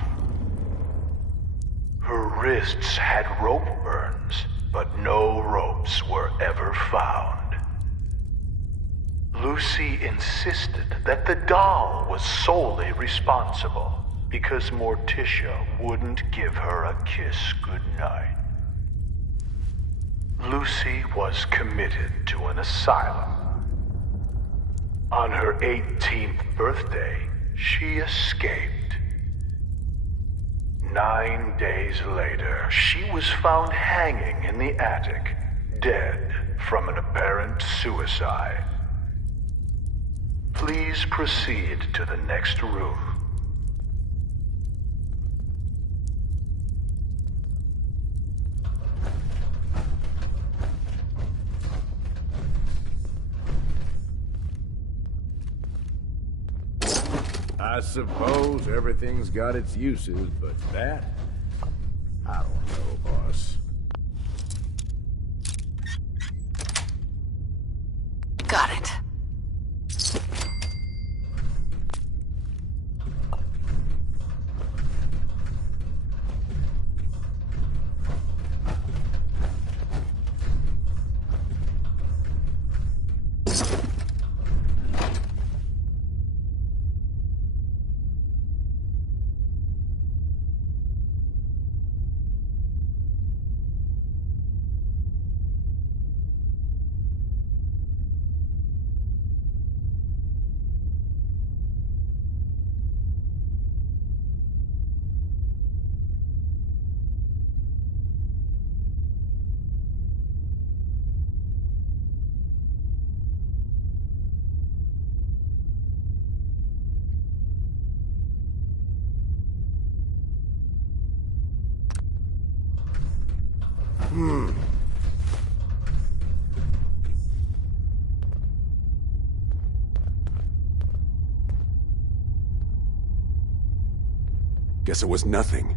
Her wrists had rope burns, but no ropes were ever found. Lucy insisted that the doll was solely responsible because Morticia wouldn't give her a kiss goodnight. Lucy was committed to an asylum. On her 18th birthday, she escaped. 9 days later, she was found hanging in the attic, dead from an apparent suicide. Please proceed to the next room. I suppose everything's got its uses, but that? I don't know, boss. Got it. Guess it was nothing.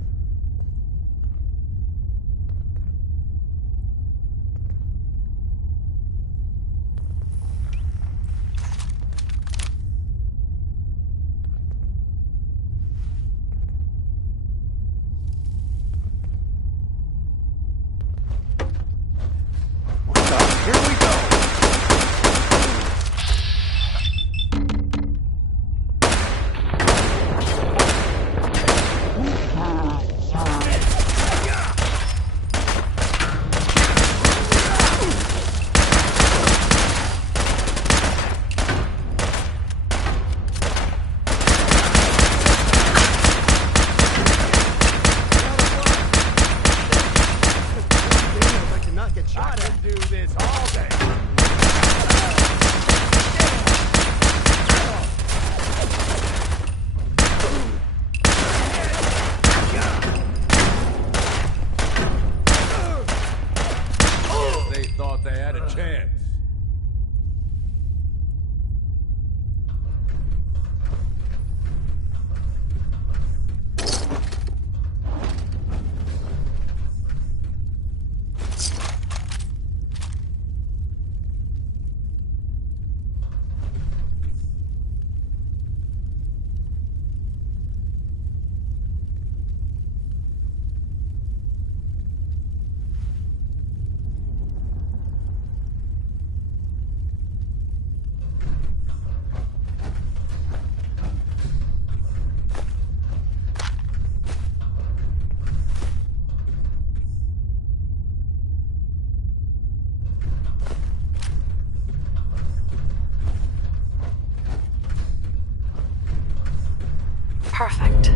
Perfect.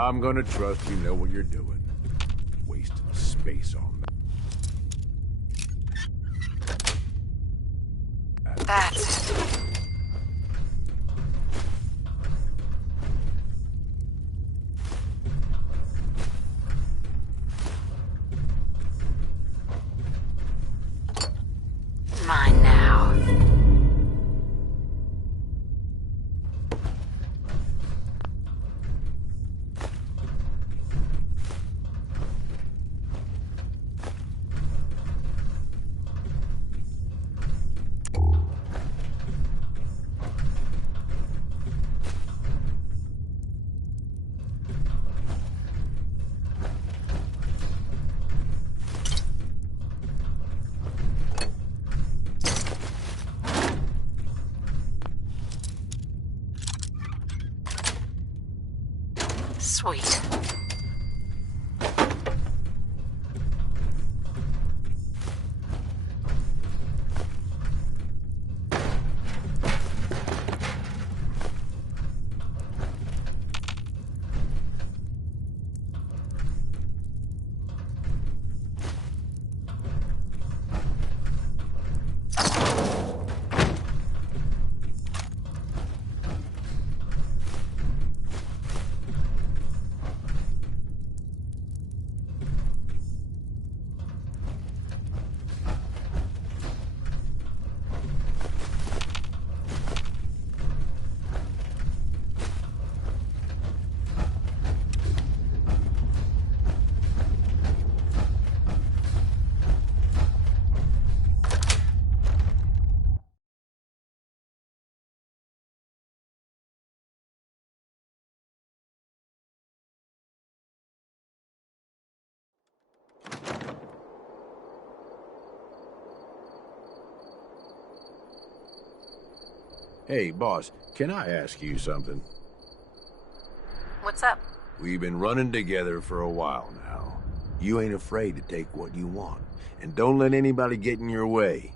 I'm gonna trust you know what you're doing. Wasting space on that. That's it. Mine now. Sweet. Hey, boss, can I ask you something? What's up? We've been running together for a while now. You ain't afraid to take what you want, and don't let anybody get in your way.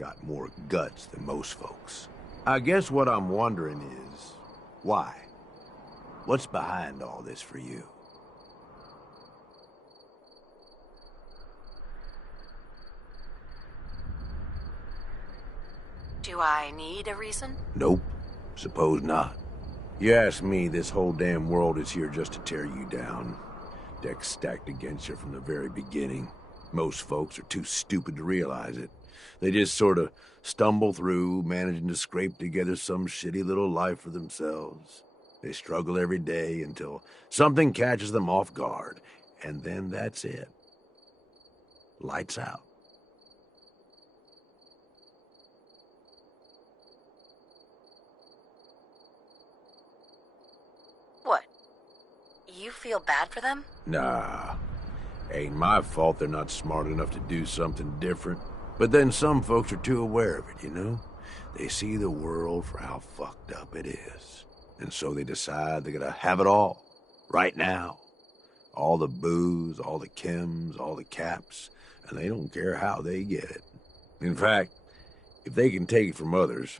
Got more guts than most folks. I guess what I'm wondering is, why? What's behind all this for you? Do I need a reason? Nope. Suppose not. You ask me, this whole damn world is here just to tear you down. Deck's stacked against you from the very beginning. Most folks are too stupid to realize it. They just sort of stumble through, managing to scrape together some shitty little life for themselves. They struggle every day until something catches them off guard, and then that's it. Lights out. What? You feel bad for them? Nah. Ain't my fault they're not smart enough to do something different. But then some folks are too aware of it, you know? They see the world for how fucked up it is. And so they decide they're gonna have it all. Right now. All the booze, all the chems, all the caps. And they don't care how they get it. In fact, if they can take it from others,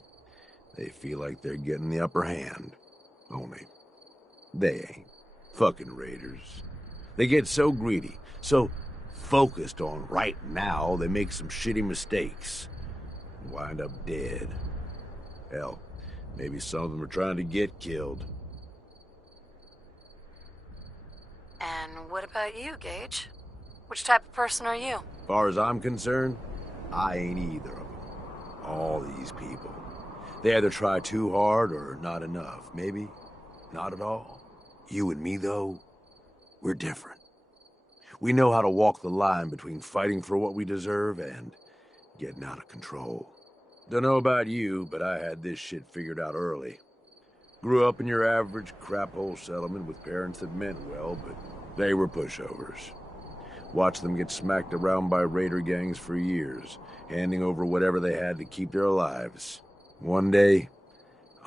they feel like they're getting the upper hand. Only, they ain't. Fucking raiders. They get so greedy, so focused on right now, they make some shitty mistakes. And wind up dead. Hell, maybe some of them are trying to get killed. And what about you, Gage? Which type of person are you? As far as I'm concerned, I ain't either of them. All these people. They either try too hard or not enough. Maybe not at all. You and me, though, we're different. We know how to walk the line between fighting for what we deserve and getting out of control. Dunno about you, but I had this shit figured out early. Grew up in your average crap-hole settlement with parents that meant well, but they were pushovers. Watched them get smacked around by raider gangs for years, handing over whatever they had to keep their lives. One day,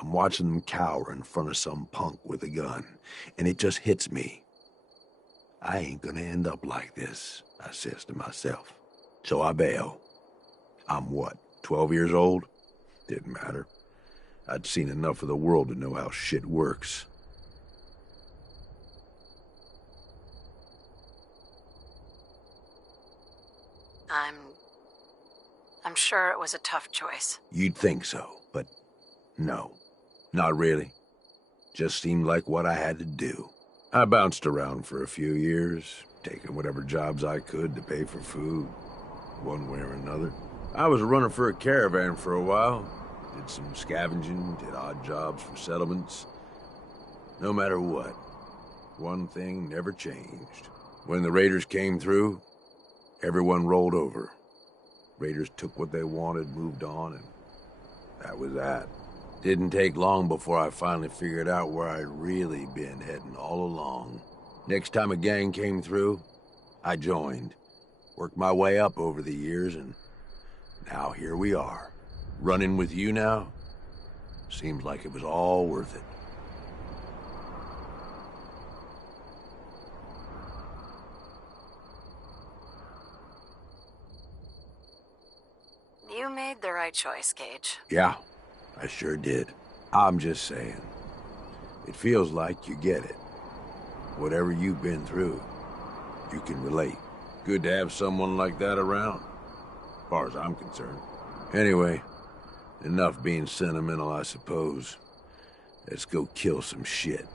I'm watching them cower in front of some punk with a gun, and it just hits me. I ain't gonna end up like this, I says to myself. So I bail. I'm what, 12 years old? Didn't matter. I'd seen enough of the world to know how shit works. I'm sure it was a tough choice. You'd think so, but no. Not really. Just seemed like what I had to do. I bounced around for a few years, taking whatever jobs I could to pay for food, one way or another. I was running for a caravan for a while, did some scavenging, did odd jobs for settlements. No matter what, one thing never changed. When the raiders came through, everyone rolled over. Raiders took what they wanted, moved on, and that was that. Didn't take long before I finally figured out where I'd really been heading all along. Next time a gang came through, I joined. Worked my way up over the years, and now here we are. Running with you now? Seems like it was all worth it. You made the right choice, Gage. Yeah, I sure did. I'm just saying. It feels like you get it. Whatever you've been through, you can relate. Good to have someone like that around, as far as I'm concerned. Anyway, enough being sentimental, I suppose. Let's go kill some shit.